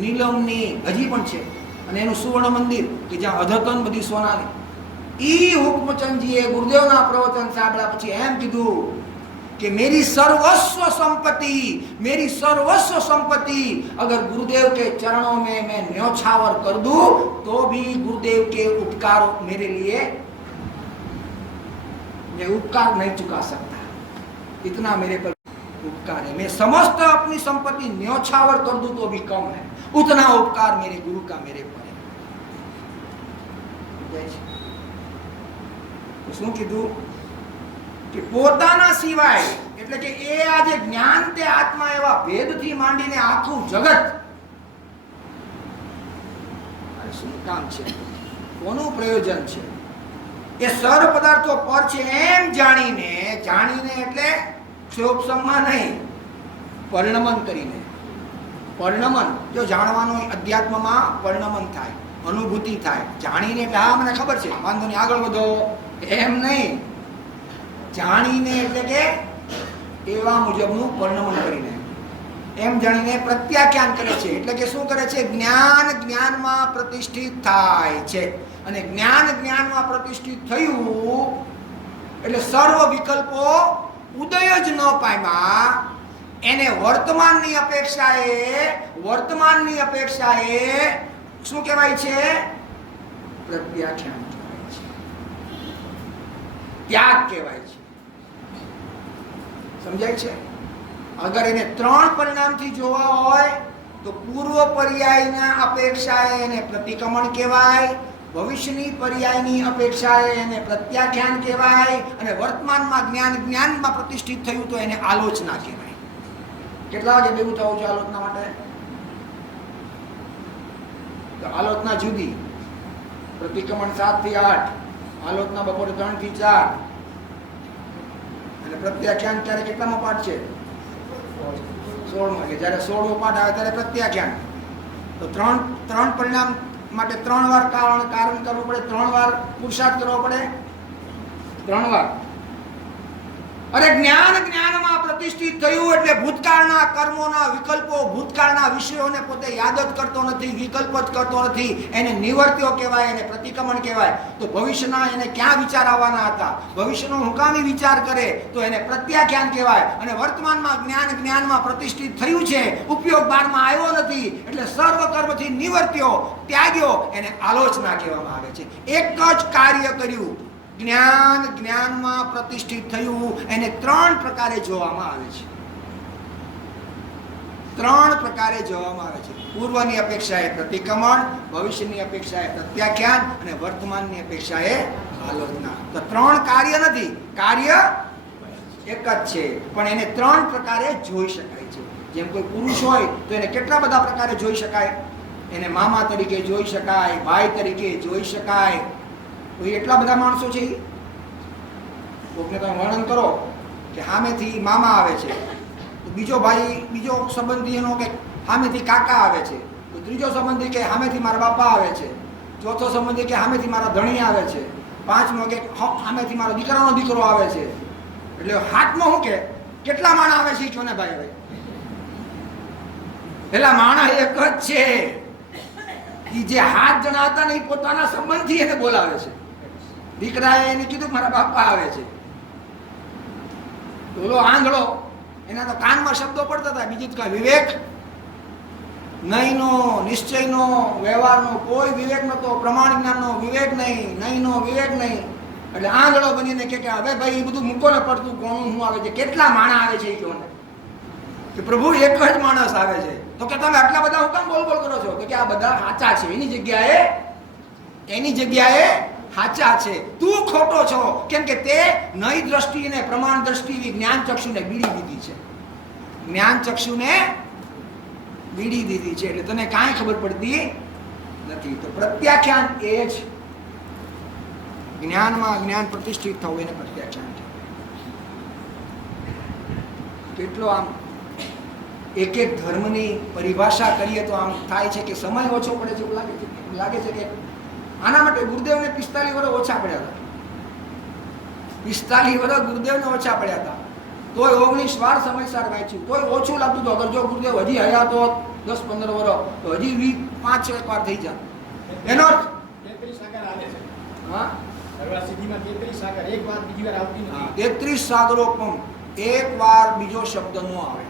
નીલમની હજી પણ છે. અને એનું સુવર્ણ મંદિર કે જ્યાં અધતન બધી સોનાની. ઈ હુકમચંદજીએ ગુરુદેવના પ્રવચન સાંભળ્યા પછી એમ કીધું कि मेरी सर्वस्व संपत्ति अगर गुरुदेव के चरणों में मैं न्योछावर कर दूं तो भी गुरुदेव के उपकार मेरे लिए मैं उपकार नहीं चुका सकता. इतना मेरे पर उपकार है. मैं समस्त अपनी संपत्ति न्योछावर कर दूं तो भी कम है. उतना उपकार मेरे गुरु का मेरे पर है. શું કીધું કે પોતાના સિવાય, એટલે કે એ આ જે જ્ઞાન તે આત્મા એવા ભેદથી માંડીને આખું જગત શું કામ છે, કોનું પ્રયોજન છે, એ સર્વ પદાર્થો પર છે એમ જાણીને એટલે ક્ષોભસમમાં નહીં, પરિણમન કરીને. પરિણમન જો જાણવાનો અધ્યાત્મમાં પરિણમન થાય, અનુભૂતિ થાય. જાણીને એટલે હા મને ખબર છે, વાંધો નહીં, આગળ વધો, એમ નહીં. જાણીને એટલે કે એવા મુજબનું પરિણમન કરીને, એમ જાણીને પ્રત્યાખ્યાન કરે છે. એટલે કે શું કરે છે? જ્ઞાનમાં પ્રતિષ્ઠિત થાય છે. અને જ્ઞાનમાં પ્રતિષ્ઠિત થયું એટલે સર્વ વિકલ્પો ઉદય જ ન પામ્યા. એને વર્તમાનની અપેક્ષાએ શું કહેવાય છે? પ્રત્યાખ્યાન કહેવાય છે, ત્યાગ કહેવાય છે. સમજાય છે? અગર એને 3 પરિણામથી જોવા હોય તો પૂર્વ પર્યાયના અપેક્ષાએ એને પ્રતિક્રમણ કહેવાય, ભવિષ્યની પર્યાયની અપેક્ષાએ એને પ્રત્યાખ્યાન કહેવાય, અને વર્તમાનમાં જ્ઞાનમાં પ્રતિષ્ઠિત થયું તો એને આલોચના કહેવાય. કેટલા વાગે ભેગું થવું છે આલોચના માટે? તો આલોચના જુદી. પ્રતિક્રમણ 7 થી 8, આલોચના બપોરે 3 થી 4, એટલે પ્રત્યાખ્યાન ત્યારે કેટલામો પાઠ છે? 16માં. કે જ્યારે 16મો પાઠ આવે ત્યારે પ્રત્યાખ્યાન. તો ત્રણ પરિણામ માટે 3 વાર કારણ કરવું પડે, 3 વાર પુરુષાર્થ કરવો પડે, 3 વાર. અરે જ્ઞાનમાં પ્રતિષ્ઠિત થયું એટલે ભૂતકાળના કર્મોના વિકલ્પો, ભૂતકાળના વિષયોને પોતે યાદ જ કરતો નથી, વિકલ્પ જ કરતો નથી, એને નિવર્ત્યો કહેવાય, એને પ્રતિક્રમણ કહેવાય. તો ભવિષ્યના એને ક્યાં વિચાર આવવાના હતા, ભવિષ્યનો હુકામી વિચાર કરે તો એને પ્રત્યાખ્યાન કહેવાય. અને વર્તમાનમાં જ્ઞાનમાં પ્રતિષ્ઠિત થયું છે, ઉપયોગ બારમાં આવ્યો નથી એટલે સર્વ કર્મથી નિવર્ત્યો, ત્યાગ્યો, એને આલોચના કહેવામાં આવે છે. એક જ કાર્ય કર્યું, જ્ઞાનમાં પ્રતિષ્ઠિત થયું, એને 3 પ્રકારે જોવામાં આવે છે. 3 પ્રકારે જોવામાં આવે છે. પૂર્વની અપેક્ષાએ પ્રતિક્રમણ, ભવિષ્યની અપેક્ષાએ પ્રત્યાખ્યાન અને વર્તમાનની અપેક્ષાએ આલોચના. તો 3 કાર્ય નથી, કાર્ય એક જ છે, પણ એને 3 પ્રકારે જોઈ શકાય છે. જેમ કોઈ પુરુષ હોય તો એને કેટલા બધા પ્રકારે જોઈ શકાય? એને મામા તરીકે જોઈ શકાય, ભાઈ તરીકે જોઈ શકાય. તો એટલા બધા માણસો છે. કોકને તમે વર્ણન કરો કે સામેથી મામા આવે છે, તો બીજો ભાઈ, બીજો સંબંધી એનો કે સામેથી કાકા આવે છે, તો ત્રીજો સંબંધી કે સામેથી મારા બાપા આવે છે, ચોથો સંબંધી કે સામેથી મારા ધણી આવે છે, 5મો કે સામેથી મારો દીકરાનો દીકરો આવે છે. એટલે 7મો શું કે કેટલા માણા આવે છે? ચોને ભાઈ હવે પેલા માણા એક જ છે. એ જે 7 જણા હતા ને એ પોતાના સંબંધથી એને બોલાવે છે. દીકરાએ એને કીધું મારા બાપા આવે છે. ઓલો આંધળો, એના તો કાનમાં શબ્દો પડતા હતા, બીજું તો કાંઈ વિવેક નહીંનો, નિશ્ચયનો, વ્યવહારનો કોઈ વિવેક નહોતો, પ્રમાણ જ્ઞાનનો વિવેક નહીં, નહીંનો વિવેક નહીં. એટલે આંધળો બનીને કે હવે ભાઈ એ બધું મૂકો ને પડતું, કોનું શું આવે છે, કેટલા માણા આવે છે એ કહો ને. કે પ્રભુ એક જ માણસ આવે છે. તો કે તમે આટલા બધા હું કામ બોલ કરો છો? તો કે આ બધા સાચા છે, એની જગ્યાએ સાચા છે, તું ખોટો છો. કેમ કે તે નઈ દ્રષ્ટિને, પ્રમાણ દ્રષ્ટિ, જ્ઞાન ચક્ષુને બીડી દીધી છે. જ્ઞાન ચક્ષુને બીડી દીધી છે એટલે તને કાંઈ ખબર પડતી નથી. તો પ્રત્યાખ્યાન એ જ જ્ઞાનમાં જ્ઞાન પ્રતિષ્ઠિત થવું, એને પ્રત્યાખ્યાન છે. કેટલો આમ એક ધર્મની પરિભાષા કરીએ તો આમ થાય છે કે સમય ઓછો પડે છે એવું લાગે છે કે આના માટે ગુરુદેવને 45 વર્ષ ઓછા પડ્યા હતા. 45 વર્ષ ગુરુદેવને ઓછા પડ્યા હતા, તોય 19 વાર સમયસર વાંચ્યું, તોય ઓછું લાગતું હતું. અગર જો ગુરુદેવ હજી હયાત હોત 10-15 વર્ષ તો હજી 5-6 વાર થઈ જાય. એનો 33 સાગર આવે છે. હા, સર્વસિદ્ધિમાં 33 સાગર, એક વાર બીજી વાર આવતી નથી. 33 સાગરો પણ એક વાર બીજો શબ્દ ન આવે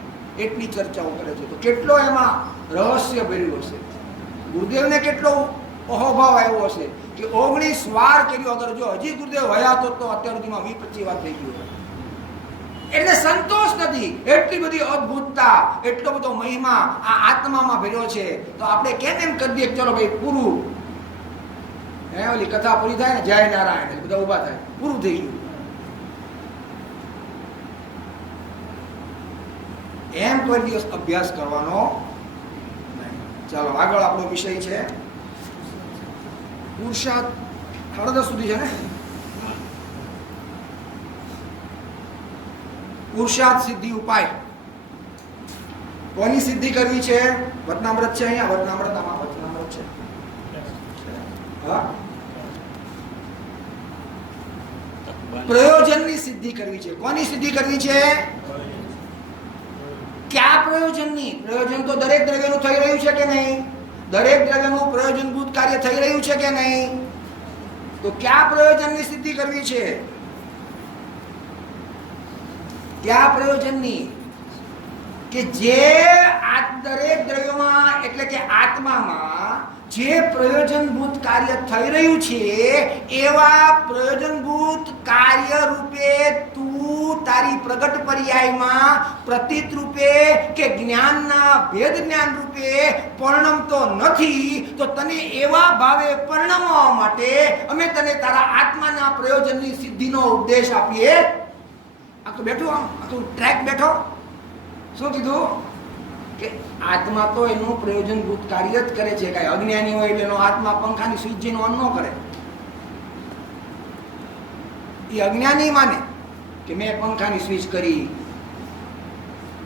એટલી ચર્ચાઓ કરે છે. તો કેટલો એમાં રહસ્ય ભર્યું હશે. ગુરુદેવને કેટલો અહોભાવ આવ્યો હશે કે 19 વાર કર્યું. અગર જો હજી ગુરુદેવ હયાત હોત તો અત્યાર સુધીમાં 20-25 વાર થઈ ગયું. એટલે સંતોષ નથી. એટલી બધી અદ્ભુતતા, એટલો બધો મહિમા આ આત્મામાં ભર્યો છે. તો આપણે કેમ એમ કરી દઈએ ચલો ભાઈ પૂરું, ઓલી કથા પૂરી થાય ને જય નારાયણ એટલે બધા ઉભા થાય, પૂરું થઈ ગયું. એમ કોઈ દિવસ અભ્યાસ કરવાનો નહીં. ચાલો આગળ આપણો વિષય છે પુરુષાર્થ. 10:30 સુધી છે ને? પુરુષાર્થ સિદ્ધિ ઉપાય. કોની સિદ્ધિ કરવી છે? વચનામૃત છે અહીંયા, વચનામૃત આમાં વચનામૃત છે. હા, પ્રયોજનની સિદ્ધિ કરવી છે. કોની સિદ્ધિ કરવી છે? ક્યાં પ્રયોજનની? પ્રયોજન તો દરેક દ્રવ્યનું થઈ રહ્યું છે કે નહીં? દરેક દ્રવ્યનું પ્રયોજનભૂત કાર્ય થઈ રહ્યું છે કે નહીં? તો ક્યાં પ્રયોજનની સિદ્ધિ કરવી છે? ક્યાં પ્રયોજનની? કે જે દરેક દ્રવ્યોમાં એટલે કે આત્મામાં જે પ્રયોજનભૂત કાર્ય થઈ રહ્યું છે એવા પ્રયોજનભૂત કાર્ય રૂપે તું તારી પ્રગટ પર્યાયમાં પ્રતીત રૂપે કે જ્ઞાનના ભેદ જ્ઞાન રૂપે પરિણમતો નથી. તો તને એવા ભાવે પરિણમવા માટે અમે તને તારા આત્માના પ્રયોજનની સિદ્ધિનો ઉપદેશ આપીએ. આ તો બેઠો, આ તો ટ્રેક બેઠો. શું કીધું? કે આત્મા તો એનું પ્રયોજનભૂત કાર્ય જ કરે છે. કાંઈ અજ્ઞાની હોય એટલે એનો આત્મા પંખાની સ્વિચ જેનો અન્ન ન કરે. એ અજ્ઞાની માને. કે મેં પંખાની સ્વિચ કરી,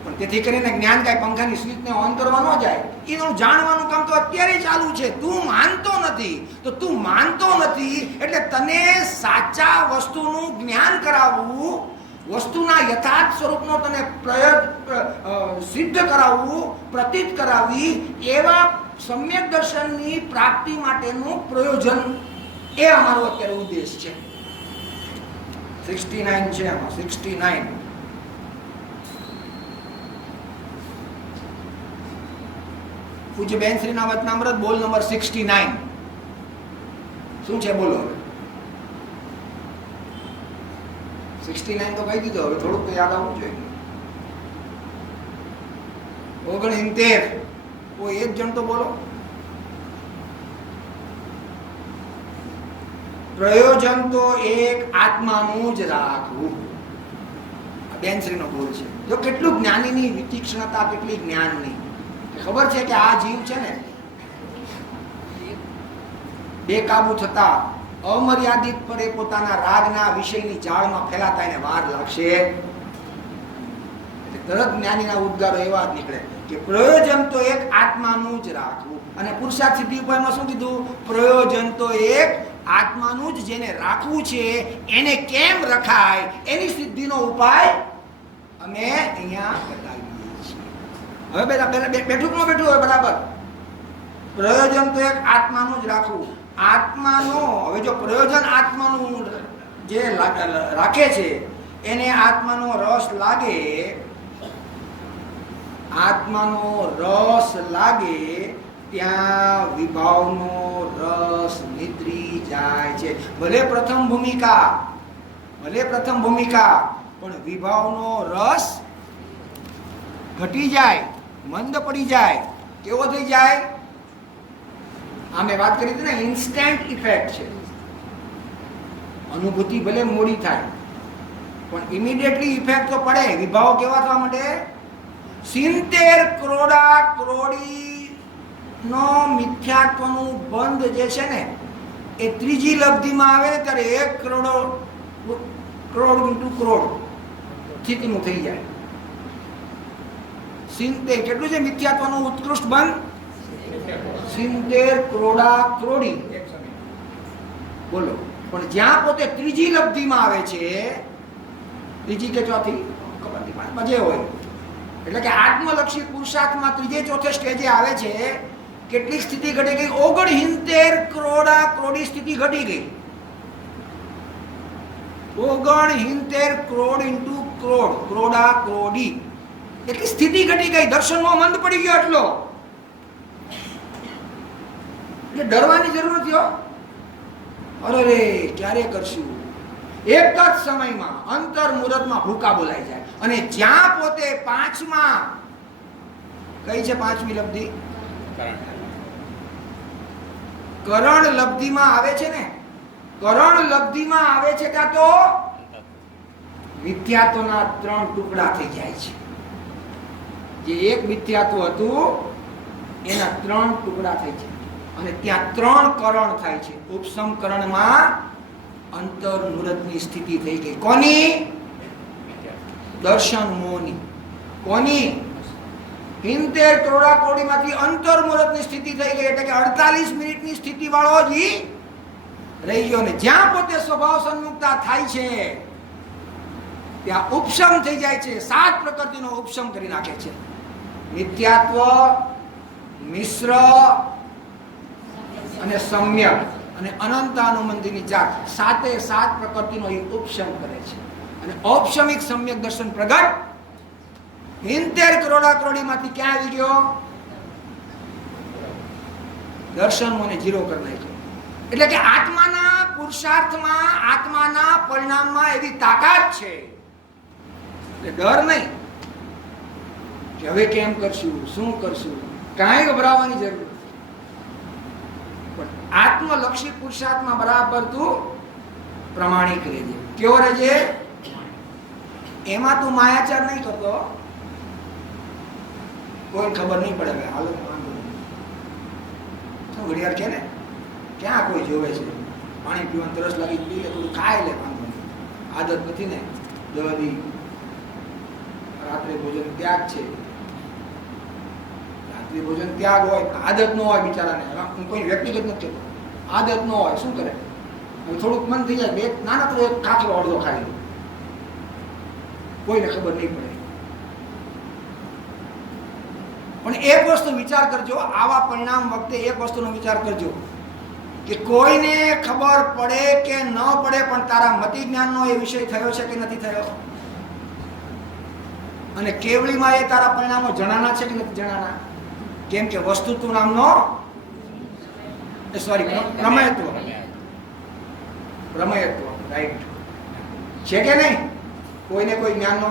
પણ તેથી કરીને જ્ઞાન કાંઈ પંખાની સ્વિચને ઓન કરવા ન જાય. એનું જાણવાનું કામ તો અત્યારે ચાલુ છે. તું માનતો નથી, તો તું માનતો નથી એટલે તને સાચા વસ્તુનું જ્ઞાન કરાવવું, વસ્તુના યથાર્થ સ્વરૂપનો તને સિદ્ધ કરાવવું, પ્રતીત કરાવવી, એવા સમ્યક દર્શનની પ્રાપ્તિ માટેનું પ્રયોજન, એ અમારો અત્યારે ઉદ્દેશ છે. 69 છે આમાં, 69. પૂજ્ય બેન શ્રીના વચનામૃત બોલ નંબર 69. શું છે બોલો? 69 તો કહી દીધો, હવે થોડુંક તો યાદ આવવું જોઈએ. 69. કોઈ એક જણ તો બોલો. પ્રયોજન તો એક આત્માનું જ રાખવું. બેનશ્રીનો બોલ છે. જો કેટલું જ્ઞાનીની વિચક્ષણતા, કેટલી જ્ઞાનની. ખબર છે કે આ જીવ છે ને બેકાબુ થતા અમર્યાદિત પરે પોતાના રાગના વિષયની જાળમાં ફેલાતા એને વાર લાગશે. તરત જ્ઞાનીના ઉદ્ગારો એવા જ નીકળે કે પ્રયોજન તો એક આત્માનું જ રાખવું. અને પુરુષાર્થ સિદ્ધિ ઉપાયમાં શું કીધું? પ્રયોજન તો એક આત્માનું જ જેને રાખવું છે, એને કેમ રખાય એની સિદ્ધિનો ઉપાય અમે અહીંયા બતાવીએ છીએ. હવે બેઠું ન બેઠું હોય બરાબર. પ્રયોજન તો એક આત્માનું જ રાખવું. આત્માનો, હવે જો પ્રયોજન આત્માનું જે રાખે છે એને આત્માનો રસ લાગે, આત્માનો રસ લાગે ત્યાં વિભાવનો રસ નિદ્રી જાય છે. ભલે પ્રથમ ભૂમિકા, પણ વિભાવનો રસ ઘટી જાય, મંદ પડી જાય. કેવો થઈ જાય? અમે વાત કરી હતી ને, ઇન્સ્ટન્ટ ઇફેક્ટ છે. અનુભૂતિ ભલે મોડી થાય પણ ઇમિડિયેટલી ઇફેક્ટ તો પડે. વિભાવ કેવા થવા માટે? 70 કરોડા કરોડી નો મિથ્યાત્વનું બંધ જે છે ને, એ ત્રીજી લબ્ધિમાં આવે ને ત્યારે 1 કરોડ ઇન્ટુ કરોડ સ્થિતિનું થઈ જાય. 70 કેટલું છે મિથ્યાત્વનું ઉત્કૃષ્ટ બંધ? 70 કરોડા કરોડી. બોલો. પણ જ્યાં પોતે ત્રીજી લબ્ધિમાં આવે છે, ત્રીજી કે ચોથી ખબર નહીં, પણ જે હોય, એટલે કે આત્મલક્ષી પુરુષાર્થમાં ત્રીજે ચોથે સ્ટેજે આવે છે. કેટલી સ્થિતિ ઘટી ગઈ? 69 કરોડા કરોડી સ્થિતિ ઘટી ગઈ. 69 કરોડ ઇન્ટુ કરોડ, કરોડા કરોડી એટલી સ્થિતિ ઘટી ગઈ. દર્શનનો મંદ પડી ગયો એટલો. એટલે ડરવાની જરૂર નથી હો. અરે રે ક્યારે કરશું? એક જ સમયમાં અંતર મુહૂર્તમાં ભૂકા બોલાઈ જાય. અને જ્યાં પોતે પાંચમા, કઈ છે પાંચમી લબ્ધિ? કરણ લબ્ધિમાં આવે છે ને, કરણ લબ્ધિમાં આવે છે ત્યાં તો મિથ્યાત્વના 3 ટુકડા થઈ જાય છે. જે એક મિથ્યાત્વ હતું એના 3 ટુકડા થઈ છે. અને ત્યાં 3 કરણ થાય છે. ઉપસમ કરણમાં અંતર મુહૂર્તની સ્થિતિ થઈ ગઈ. કોની? દર્શન મોહની. કોની? 70 કરોડા કોડીમાંથી અંતર મુહૂર્તની સ્થિતિ થઈ ગઈ. એટલે કે 48 મિનિટની સ્થિતિ વાળો જ રહી ગયો. ને જ્યાં પોતે સ્વભાવ સન્મુખતા થાય છે ત્યાં ઉપશમ થઈ જાય છે. 7 પ્રકૃતિનો ઉપશમ કરી નાખે છે. મિથ્યાત્વ, મિશ્ર અને સમ્યક અને અનંતાનુમંદિની જાત, 7 પ્રકૃતિનો એ ઉપશમ કરે છે. અને ઔપશમિક સમ્યક દર્શન પ્રગટ 70 કરોડા કરોડીમાંથી ક્યાં આવી ગયો? દર્શન મને 0 કરી નાખ્યો. એટલે કે આત્માના પુરુષાર્થમાં, આત્માના પરિણામમાં એવી તાકાત છે. એટલે ડર નહીં કે હવે કેમ કરશું, શું કરશું, કાંઈ ગભરાવાની જરૂર નથી. પણ આત્મલક્ષી પુરુષાર્થમાં બરાબર તું પ્રમાણિક રહેજે. કેવો રહેજે? એમાં તું માયાચાર નહીં કરતો. કોઈ ખબર નહીં પડે. હાલો ઘડિયાળ છે ને, ક્યાં કોઈ જોવે છે? પાણી પીવાનું તરસ લાગી, પી લે, થોડું ખાઈ લે, વાંધો નહીં. આદત નથી ને. દહદી રાત્રે ભોજન ત્યાગ છે. રાત્રે ભોજન ત્યાગ હોય, આદત ન હોય બિચારાને, હું કોઈ વ્યક્તિગત નથી કહેતો, આદત ન હોય, શું કરે? થોડુંક મન થઈ જાય, બે નાનકડો એક કાચરો અડધો ખાઈ લે, કોઈને ખબર નહીં પડે. પણ એક વસ્તુ વિચાર કરજો, આવા પરિણામ વખતે એક વસ્તુનો વિચાર કરજો કે કોઈને ખબર પડે કે ન પડે, પણ તારા મતિ જ્ઞાનનો એ વિષય થયો છે કે નથી થયો? અને કેવળીમાં એ તારા પરિણામો જણાના છે કે નથી જણાના? કેમ કે વસ્તુત્વ નામનો પ્રમેયત્વ રાઈટ છે કે નહીં? કોઈને કોઈ જ્ઞાનનો,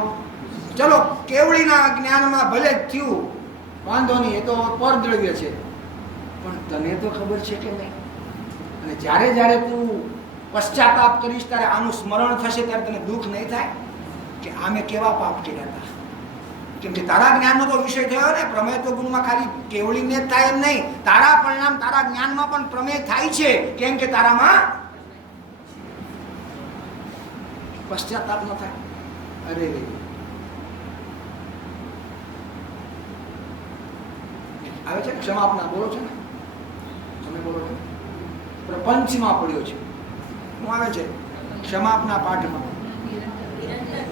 ચલો કેવળીના જ્ઞાનમાં ભલે થયું, વાંધો નહીં, એ તો પરદ્રવ્ય છે, પણ તને તો ખબર છે કે નહીં? અને જ્યારે જ્યારે તું પશ્ચાતાપ કરીશ ત્યારે આનું સ્મરણ થશે ત્યારે તને દુઃખ નહીં થાય કે આમે કેવા પાપ કર્યા હતા? કેમ કે તારા જ્ઞાનનો તો વિષય થયો ને. પ્રમેય તો ગુણમાં ખાલી કેવળીને જ થાય એમ નહીં, તારા પરિણામ તારા જ્ઞાનમાં પણ પ્રમેય થાય છે. કેમ કે તારામાં પશ્ચાતાપ ન થાય. અરે રે, આવે છે ક્ષમાપના, બોલો છો ને તમે, બોલો છો. પ્રપંચમાં પડ્યો છે, શું આવે છે ક્ષમાપના પાઠમાં?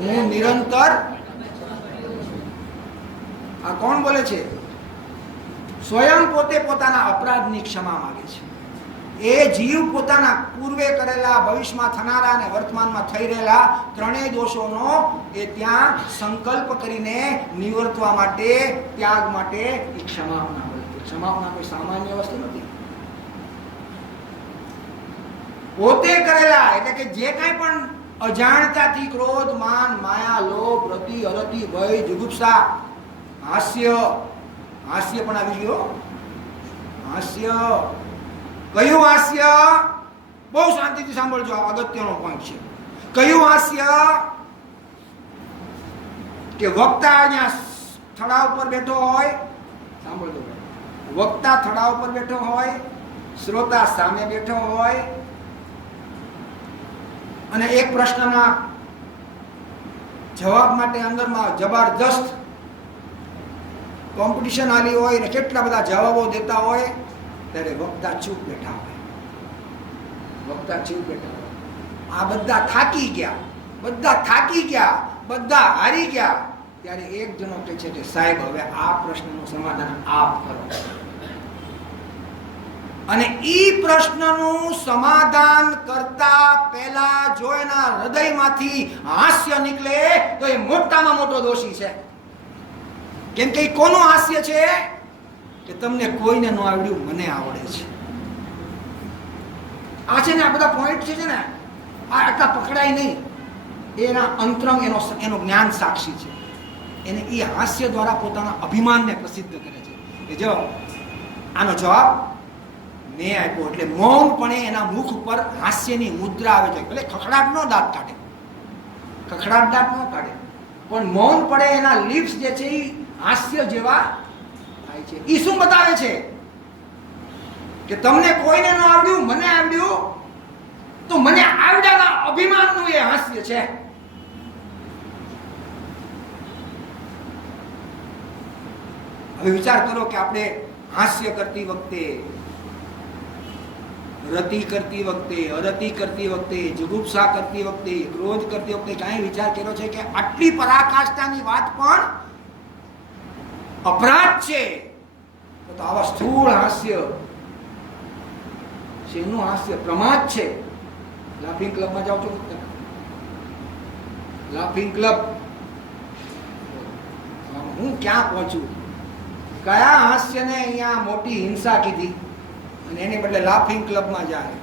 હું નિરંતર. આ કોણ બોલે છે? સ્વયં પોતે પોતાના અપરાધની ક્ષમા માંગે છે. એ જીવ પોતાના પૂર્વે કરેલા, ભવિષ્યમાં થનારા અને વર્તમાનમાં થઈ રહેલા ત્રણેય દોષોનો એ ત્યાં સંકલ્પ કરીને નિવર્તવા માટે, ત્યાગ માટે એ ક્ષમાપના બોલે છે. ક્ષમાપના કોઈ સામાન્ય વસ્તુ નથી. પોતે કરેલા એટલે કે જે કાંઈ પણ અજાણતાથી ક્રોધ, માન, માયા, લોભ, રતિ, અરતિ, ભય, જુગુપ્સા, હાસ્ય પણ આવી ગયો. હાસ્ય, કયું હાસ્ય? બહુ શાંતિથી સાંભળજો, આ અગત્યનો પોઈન્ટ છે. કયું હાસ્ય? કે વક્તા અહીંયા થડા ઉપર બેઠો હોય, સાંભળજો, વક્તા થડા ઉપર બેઠો હોય, શ્રોતા સામે બેઠો હોય, અને એક પ્રશ્નના જવાબ માટે અંદરમાં જબરદસ્ત કોમ્પિટિશન આલી હોય ને કેટલા બધા જવાબો દેતા હોય, ત્યારે વક્તા ચૂપ બેઠા હોય. આ બધા થાકી ગયા, બધા હારી ગયા. ત્યારે એક જણો કહે છે કે સાહેબ હવે આ પ્રશ્નનું સમાધાન આપ કરો. અને ઈ પ્રશ્નનું સમાધાન કરતા પહેલા જો એના હૃદયમાંથી હાસ્ય નીકળે તો એ મોટામાં મોટો દોષી છે. કેમ કે કોનું હાસ્ય છે? કે તમને કોઈને ન આવડ્યું, મને આવડે છે. આ છે ને, આ બધા પોઈન્ટ છે ને, આ આટલા પકડાય નહીં. એના અંતરંગ, એનો જ્ઞાન સાક્ષી છે. એને એ હાસ્ય દ્વારા પોતાના અભિમાનને પ્રસિદ્ધ કરે છે. કે જો આનો જવાબ મેં આપ્યો, એટલે મૌનપણે એના મુખ ઉપર હાસ્યની મુદ્રા આવે છે. ભલે ખખડાટ નો દાંત કાઢે, પણ મૌનપણે એના લિપ્સ જે છે એ હાસ્ય જેવા થાય છે. એ શું બતાવે છે? કે તમને કોઈને ન આવડ્યું, મને આવડ્યું, તો મને આવડ્યાના અભિમાનનું એ હાસ્ય છે. હવે વિચાર કરો કે આપણે હાસ્ય કરતી વખતે, રતિ કરતી વખતે, અરતિ કરતી વખતે, જુગુપ્સા કરતી વખતે, ક્રોધ કરતી વખતે કાંઈ વિચાર કર્યો છે કે આટલી પરાકાષ્ઠાની વાત પણ અપરાધ છે? તો આવા સ્થૂળ હાસ્ય, શેનું હાસ્ય? પ્રમાદ છે. લાફિંગ ક્લબમાં જાઓ છો? લાફિંગ ક્લબ, હું ક્યાં પહોંચું? કયા હાસ્યને અહીંયા મોટી હિંસા કીધી અને એની બદલે લાફિંગ ક્લબમાં જાય,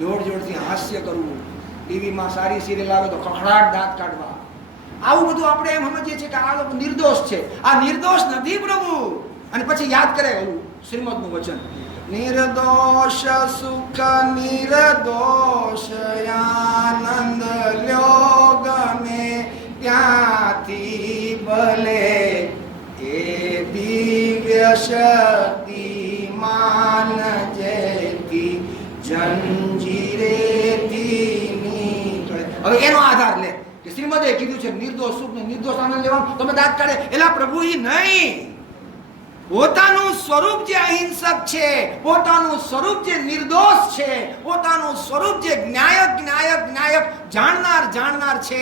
જોર જોરથી હાસ્ય કરવું, ટીવીમાં સારી સિરિયલ આવે તો ખખડાટ દાંત કાઢવા. આવું બધું આપણે એમ સમજીએ છીએ કે આ લોકો નિર્દોષ છે. આ નિર્દોષ નથી પ્રભુ. અને પછી યાદ કરે ઓલું શ્રીમદનું વચન, નિર્દોષ સુખ નિર્દોષ આનંદ લ્યો ગમે ત્યાંથી ભલે એ દિવ્ય શક્તિ માન જેથી જંજીરેથી નીકળે. હવે એનો આધાર લે કે શ્રીમદ પદે કીધું છે નિર્દોષ સુખ ને નિર્દોષ આનંદ લેવાનું. તમે દાંત કાઢે એલા પ્રભુ ઈ નહીં. પોતાનું સ્વરૂપ જે અહિંસક છે, પોતાનું સ્વરૂપ જે નિર્દોષ છે, પોતાનું સ્વરૂપ જે જ્ઞાયક જાણનાર છે,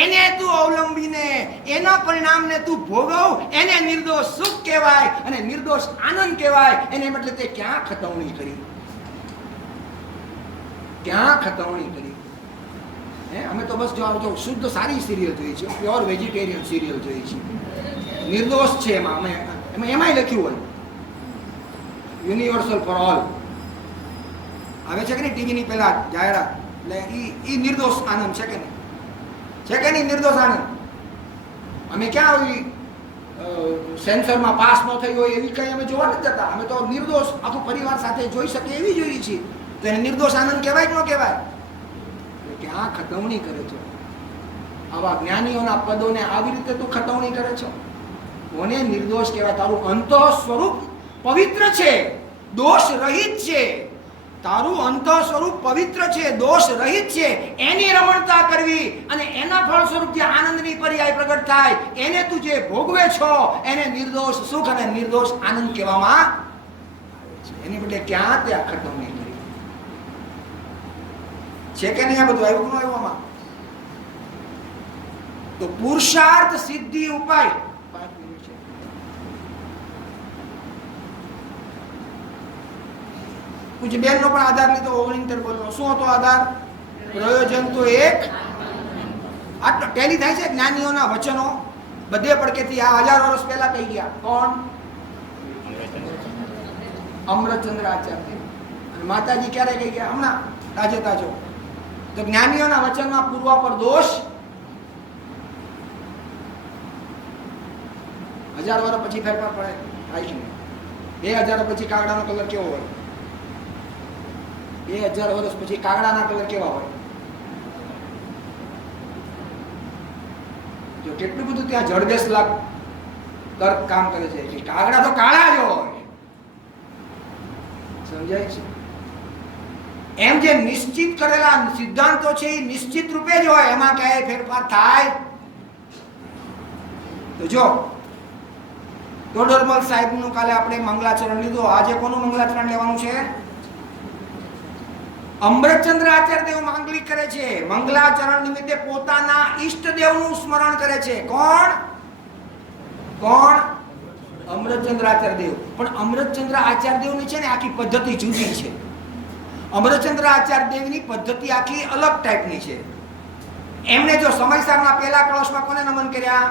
એને તું અવલંબીને એના પરિણામને તું ભોગવ, એને નિર્દોષ સુખ કહેવાય અને નિર્દોષ આનંદ કહેવાય. એને એટલે તે ક્યાં ખતવણી કરી, ક્યાં ખતવણી કરી? અમે તો બસ જો શુદ્ધ સારી સિરિયલ જોઈએ છે, પ્યોર વેજીટેરિયન સિરિયલ જોઈએ છે, નિર્દોષ છે. એમાંય લખ્યું હોય યુનિવર્સલ ફોર ઓલ. આવે છે કે નહીં ટીવીની પેલા જાહેરાત, એટલે ઈ નિર્દોષ આનંદ છે કે નહીં? છે કે નહીં નિર્દોષ આનંદ? અમે ક્યાં આવી સેન્સરમાં પાસ ન થઈ હોય એવી કઈ અમે જોવા નથી જતા. અમે તો નિર્દોષ આખું પરિવાર સાથે જોઈ શકીએ એવી જોઈએ છીએ. તો એને નિર્દોષ આનંદ કહેવાય કે ન કહેવાય? ક્યાં ખતવણી કરે છો? આવા જ્ઞાનીઓના પદોને આવી રીતે તું ખતવણી કરે છો? કોને નિર્દોષ કહેવાય? તારું અંતઃ સ્વરૂપ પવિત્ર છે, દોષ રહિત છે. તારું અંતઃ સ્વરૂપ પવિત્ર છે, દોષ રહિત છે. એની રમણતા કરવી અને એના ફળ સ્વરૂપ જે આનંદની પર્યાય પ્રગટ થાય એને તું જે ભોગવે છો એને નિર્દોષ સુખ અને નિર્દોષ આનંદ કહેવામાં આવે છે. એની બદલે ક્યાં ત્યાં ખતવણી કરી છે કે નહીં? આ બધું આવ્યું કે ન આવ્યું આમાં? તો પુરુષાર્થ સિદ્ધિ ઉપાય कुछ बेन नो पण आधार नहीं तो ओवरिंटर बोलनो શું હતો આધાર? પ્રયોજન તો એક. આ ટેલી થાય છે જ્ઞાનીઓના વચનો બધે પડકેથી આ 1000 વર્ષ પહેલા કહી ગયા. કોણ? અમૃતચંદ્ર આચાર્ય. અને માતાજી ક્યારે કહી ગયા? હમણાં તાજો. તો જ્ઞાનીઓના વચનમાં પૂર્વા પર દોષ 1000 વર્ષ પછી ફેરફાર પડે થાય છે. 2000 પછી કાગડાનો કલર કેવો હોય? 2000 વર્ષ પછી કાગડાના કલર કેવા હોય? જો કેટલું બધું ત્યાં જડબેસ લાગ તર્ક કામ કરે છે કે કાગડા તો કાળા જ હોય. સમજાય છે? એમ જે નિશ્ચિત કરેલા સિદ્ધાંતો છે એ નિશ્ચિત રૂપે જ હોય, એમાં ક્યાંય ફેરફાર થાય? તો જો ટોડરમલ સાહેબનું કાલે આપણે મંગલાચરણ લીધું. આજે કોનું મંગલાચરણ લેવાનું છે? અમૃતચંદ્ર આચાર્ય દેવ માંગલિક કરે છે. મંગલાચરણ નિમિત્તે પોતાના ઈષ્ટદેવનું સ્મરણ કરે છે. કોણ? અમૃતચંદ્ર આચાર્ય દેવ. પણ અમૃતચંદ્ર આચાર્ય દેવની છે ને આખી પદ્ધતિ જુદી છે. અમૃતચંદ્ર આચાર્ય દેવની પદ્ધતિ આખી અલગ ટાઈપની છે. એમને જો સમયસારના પહેલા કળશમાં કોને નમન કર્યા?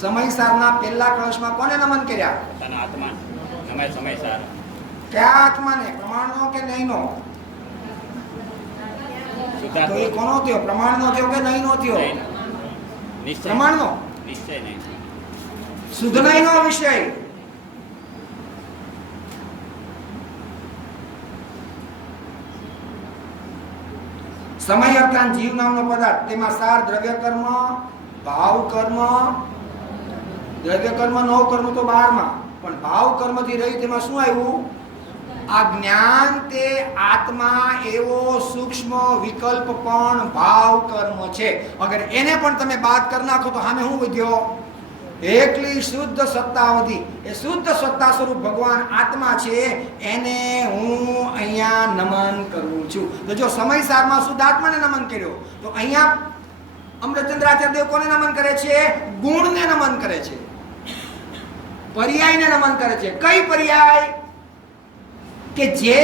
સમયસારના પહેલા કળશમાં કોને નમન કર્યા? પોતાના આત્મા નમે સમયસાર. ક્યાં આત્માને? પ્રમાણનો કે નહીંનો? તો એ કોનો થયો? પ્રમાણનો થયો કે નહીંનો થયો? પ્રમાણનો. નિશ્ચય નહીં. શુદ્ધ નહીંનો વિષય. સમય અર્થાત જીવ નામનો પદાર્થ, તેમાં સાર દ્રવ્ય કર્મ, ભાવ કર્મ, દ્રવ્ય કર્મ, નવ કર્મ તો 12માં, પણ ભાવ કર્મથી રહી તેમાં શું આવ્યું? આ જ્ઞાન તે આત્મા એવો સૂક્ષ્મ વિકલ્પ પણ ભાવ કર્મ છે. અગર એને પણ તમે બાદ કરી નાખો તો સામે શું વધ્યો? એકલી શુદ્ધ સત્તાવધી. એ શુદ્ધ સત્તા સ્વરૂપ ભગવાન આત્મા છે, એને હું અહીંયા નમન કરું છું. તો જો સમયસારમાં શુદ્ધ આત્માને નમન કર્યો, તો અહીંયા અમૃતચંદ્ર આચાર્ય દેવ કોને નમન કરે છે? ગુણને નમન કરે છે, પર્યાયને નમન કરે છે. કઈ પર્યાય? કે જે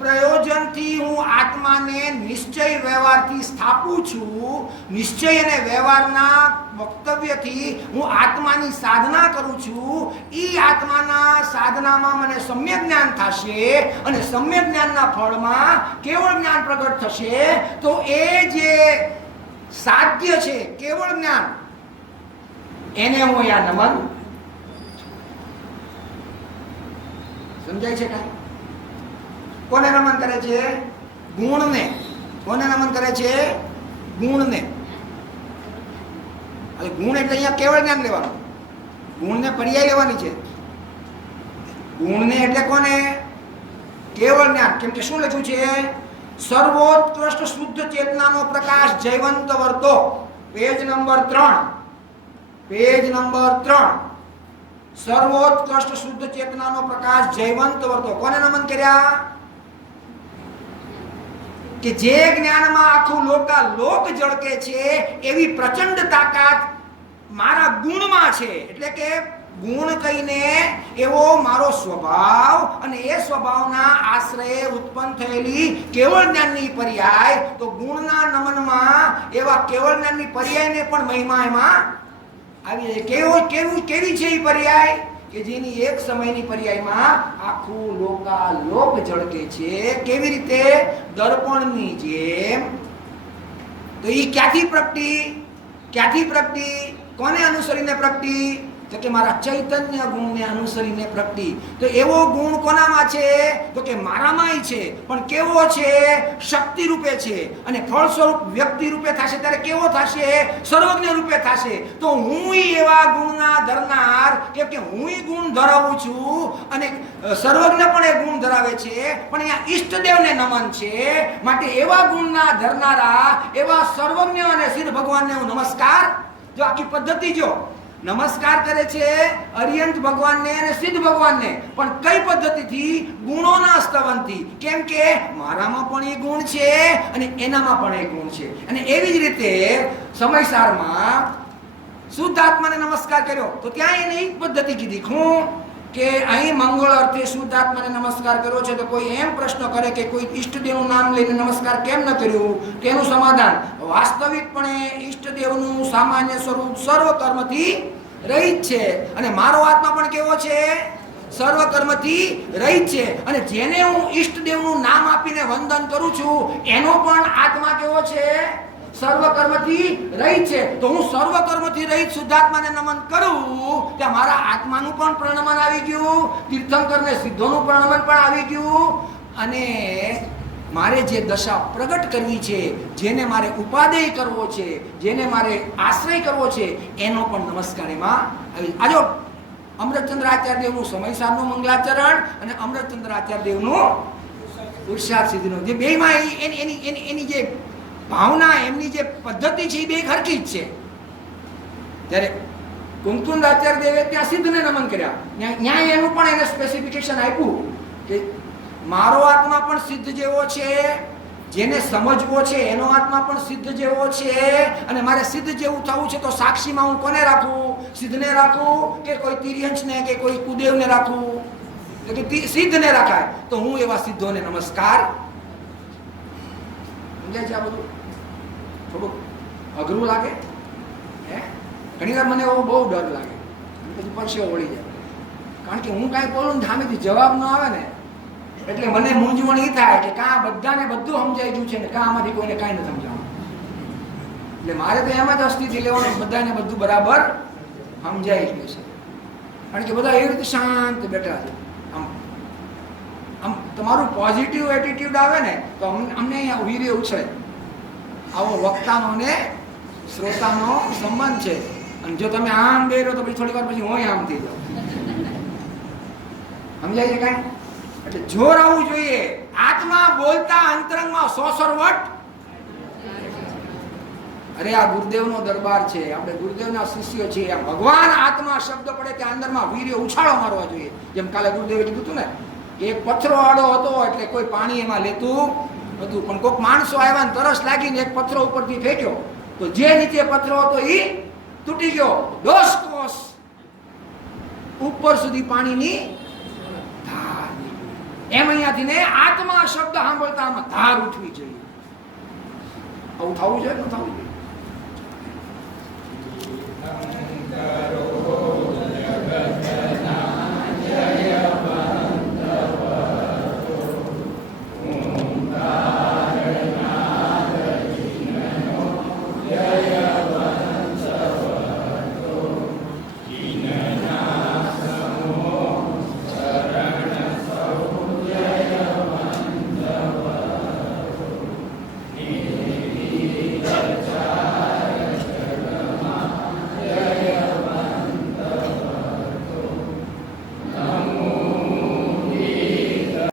પ્રયોજનથી હું આત્માને નિશ્ચય વ્યવહારથી સ્થાપું છું, નિશ્ચય અને વ્યવહારના વક્તવ્યથી હું આત્માની સાધના કરું છું, એ આત્માના સાધનામાં મને સમ્યક જ્ઞાન થશે અને સમ્યક જ્ઞાનના ફળમાં કેવળ જ્ઞાન પ્રગટ થશે. તો એ જે સાધ્ય છે કેવળ જ્ઞાન, એને હું અહીંયા નમન. સમજાય છે કાંઈ? કોને નમન કરે છે? ગુણને. કોને નમન કરે છે? ગુણને. એટલે ગુણ એટલે અહીંયા કેવળ જ્ઞાન લેવાનું, ગુણને પર્યાય લેવાની છે. ગુણને એટલે કોને? કેવળ જ્ઞાન. કેમ કે શું લખ્યું છે? સર્વોત્કૃષ્ટ શુદ્ધ ચેતનાનો પ્રકાશ જયવંત વર્તો. Page number 3. Page number 3. સર્વોત્કૃષ્ટ શુદ્ધ ચેતનાનો પ્રકાશ જયવંત વર્તો. કોને નમન કર્યા? કે જે જ્ઞાનમાં આખું લોક જળકે છે એવી પ્રચંડ તાકાત મારા ગુણમાં છે. એટલે કે ગુણ કહીને એવો મારો સ્વભાવ અને એ સ્વભાવના આશ્રયે ઉત્પન્ન થયેલી કેવળ જ્ઞાનની પર્યાય. તો ગુણના નમનમાં એવા કેવળ જ્ઞાનની પર્યાયને પણ મહિમા એમાં આવી જાય. કેવી છે એ પર્યાય? કે જેની એક સમયની પર્યાયમાં આખું લોક જળકે છે. કેવી રીતે? દર્પણની જેમ. તો એ ક્યાંથી પ્રગટી? કોને અનુસરીને પ્રગટી? તો કે મારા ચૈતન્ય ગુણને અનુસરીને પ્રગટી. તો એવો ગુણ કોનામાં છે? તો કે મારામાંય છે. પણ કેવો છે? શક્તિ રૂપે છે. અને ફળ સ્વરૂપ વ્યક્તિ રૂપે થશે ત્યારે કેવો થશે? સર્વજ્ઞ રૂપે થશે. તો હું એવા ગુણના ધરનાર, કેમ કે હું ગુણ ધરાવું છું અને સર્વજ્ઞ પણ એ ગુણ ધરાવે છે. પણ અહીંયા ઈષ્ટદેવને નમન છે. માટે એવા ગુણના ધરનારા એવા સર્વજ્ઞ અને સિદ્ધ ભગવાનને હું નમસ્કાર. જો આખી પદ્ધતિ જો નમસ્કાર કરે છે અરિયંત ભગવાનને અને સિદ્ધ ભગવાનને, પણ કઈ પદ્ધતિથી? ગુણોના સ્તવનથી. કેમ કે મારામાં પણ એ ગુણ છે અને એનામાં પણ એ ગુણ છે. અને એવી જ રીતે સમયસારમાં શુદ્ધ આત્માને નમસ્કાર કર્યો તો ત્યાં એને એક પદ્ધતિ કીધી. હું કે અહીં મંગળ અર્થે શુદ્ધ આત્માને નમસ્કાર કર્યો છે. તો કોઈ એમ પ્રશ્ન કરે કે કોઈ ઈષ્ટદેવનું નામ લઈને નમસ્કાર કેમ ન કર્યું? તેનું સમાધાન વાસ્તવિકપણે ઈષ્ટદેવનું સામાન્ય સ્વરૂપ સર્વ કર્મથી રહિત છે. અને મારો આત્મા પણ કેવો છે? સર્વ કર્મથી રહિત છે. અને જેને હું ઈષ્ટદેવનું નામ આપીને વંદન કરું છું એનો પણ આત્મા કેવો છે? સર્વ કર્મથી રહિત છે. તો હું સર્વ કર્મથી રહિત શુદ્ધાત્માને નમન કરું ત્યાં મારા આત્માનું પણ પ્રણમન આવી ગયું, તીર્થંકરને સિદ્ધોનું પ્રણમન પણ આવી ગયું. અને મારે જે દશા પ્રગટ કરવી છે, જેને મારે ઉપાદેય કરવો છે, જેને મારે આશ્રય કરવો છે, એનો પણ નમસ્કાર એમાં આવી. આજો અમૃતચંદ્ર આચાર્ય દેવનું સમયસારનું મંગલાચરણ અને અમૃતચંદ્ર આચાર્ય દેવનું પુરુષાર્થ સિદ્ધિનું જે બેમાં એની જે ભાવના, એમની જે પદ્ધતિ છે એ બે હરખી જ છે. ત્યારે કુંકુંદ આચાર્ય દેવે ત્યાં સિદ્ધને નમન કર્યા. ન્યાય એનું પણ એને સ્પેસિફિકેશન આપ્યું કે મારો આત્મા પણ સિદ્ધ જેવો છે, જેને સમજવો છે એનો આત્મા પણ સિદ્ધ જેવો છે. અને મારે સિદ્ધ જેવું થવું છે તો સાક્ષીમાં હું કોને રાખું? સિદ્ધને રાખું કે કોઈ તિર્યંશને કે કોઈ કુદેવને રાખું? તો કે સિદ્ધને રાખાય. તો હું એવા સિદ્ધોને નમસ્કાર. સમજાય છે આ બધું? થોડુંક અઘરું લાગે હે? ઘણી વાર મને એવો બહુ ડર લાગે, પછી પરસેવો વળી જાય. કારણ કે હું કાંઈ બોલું ને સામેથી જવાબ ન આવે ને એટલે મને મૂંઝવણ એ થાય કે કાં બધાને બધું સમજાઈ ગયું છે ને કાં આમાંથી કોઈને કાંઈ નથી સમજાવવાનું. એટલે મારે તો એમાં જ અસ્થિતિ લેવાનું, બધાને બધું બરાબર સમજાઈ ગયું છે. કારણ કે બધા એવી રીતે શાંત બેઠા છે. આમ તમારું પોઝિટિવ એટીટ્યુડ આવે ને તો અમને અહીંયા વીર્ય ઉછળે. આવો વક્તાનો ને શ્રોતાનો સંબંધ છે. અને જો તમે આમ બેરો તો પછી થોડી વાર પછી હું આમ થઈ જાઉં. સમજાય છે કાંઈ? એટલે જોર આવવું જોઈએ. આત્મા બોલતા અંતરંગમાં સોસરવટ. અરે આ ગુરુદેવનો દરબાર છે, આપણે ગુરુદેવના શિષ્યો છીએ. ભગવાન આત્મા શબ્દ પડે ત્યાં અંદરમાં વીર્ય ઉછાળો મારવા જોઈએ. જેમ કાલે ગુરુદેવે કીધું હતું ને, એક પથ્થરો આડો હતો એટલે કોઈ પાણી એમાં લેતું હતું, પણ કોઈક માણસો આવ્યા ને તરસ લાગીને એક પથ્થરો ઉપરથી ફેંક્યો તો જે નીચે પથ્થરો હતો એ તૂટી ગયો. 10 કોસ ઉપર સુધી પાણીની ધાર. એમ અહીંયાથી ને આત્મા શબ્દ સાંભળતા આમાં ધાર ઉઠવી જોઈએ. આવું થવું જોઈએ, ન થવું જોઈએ?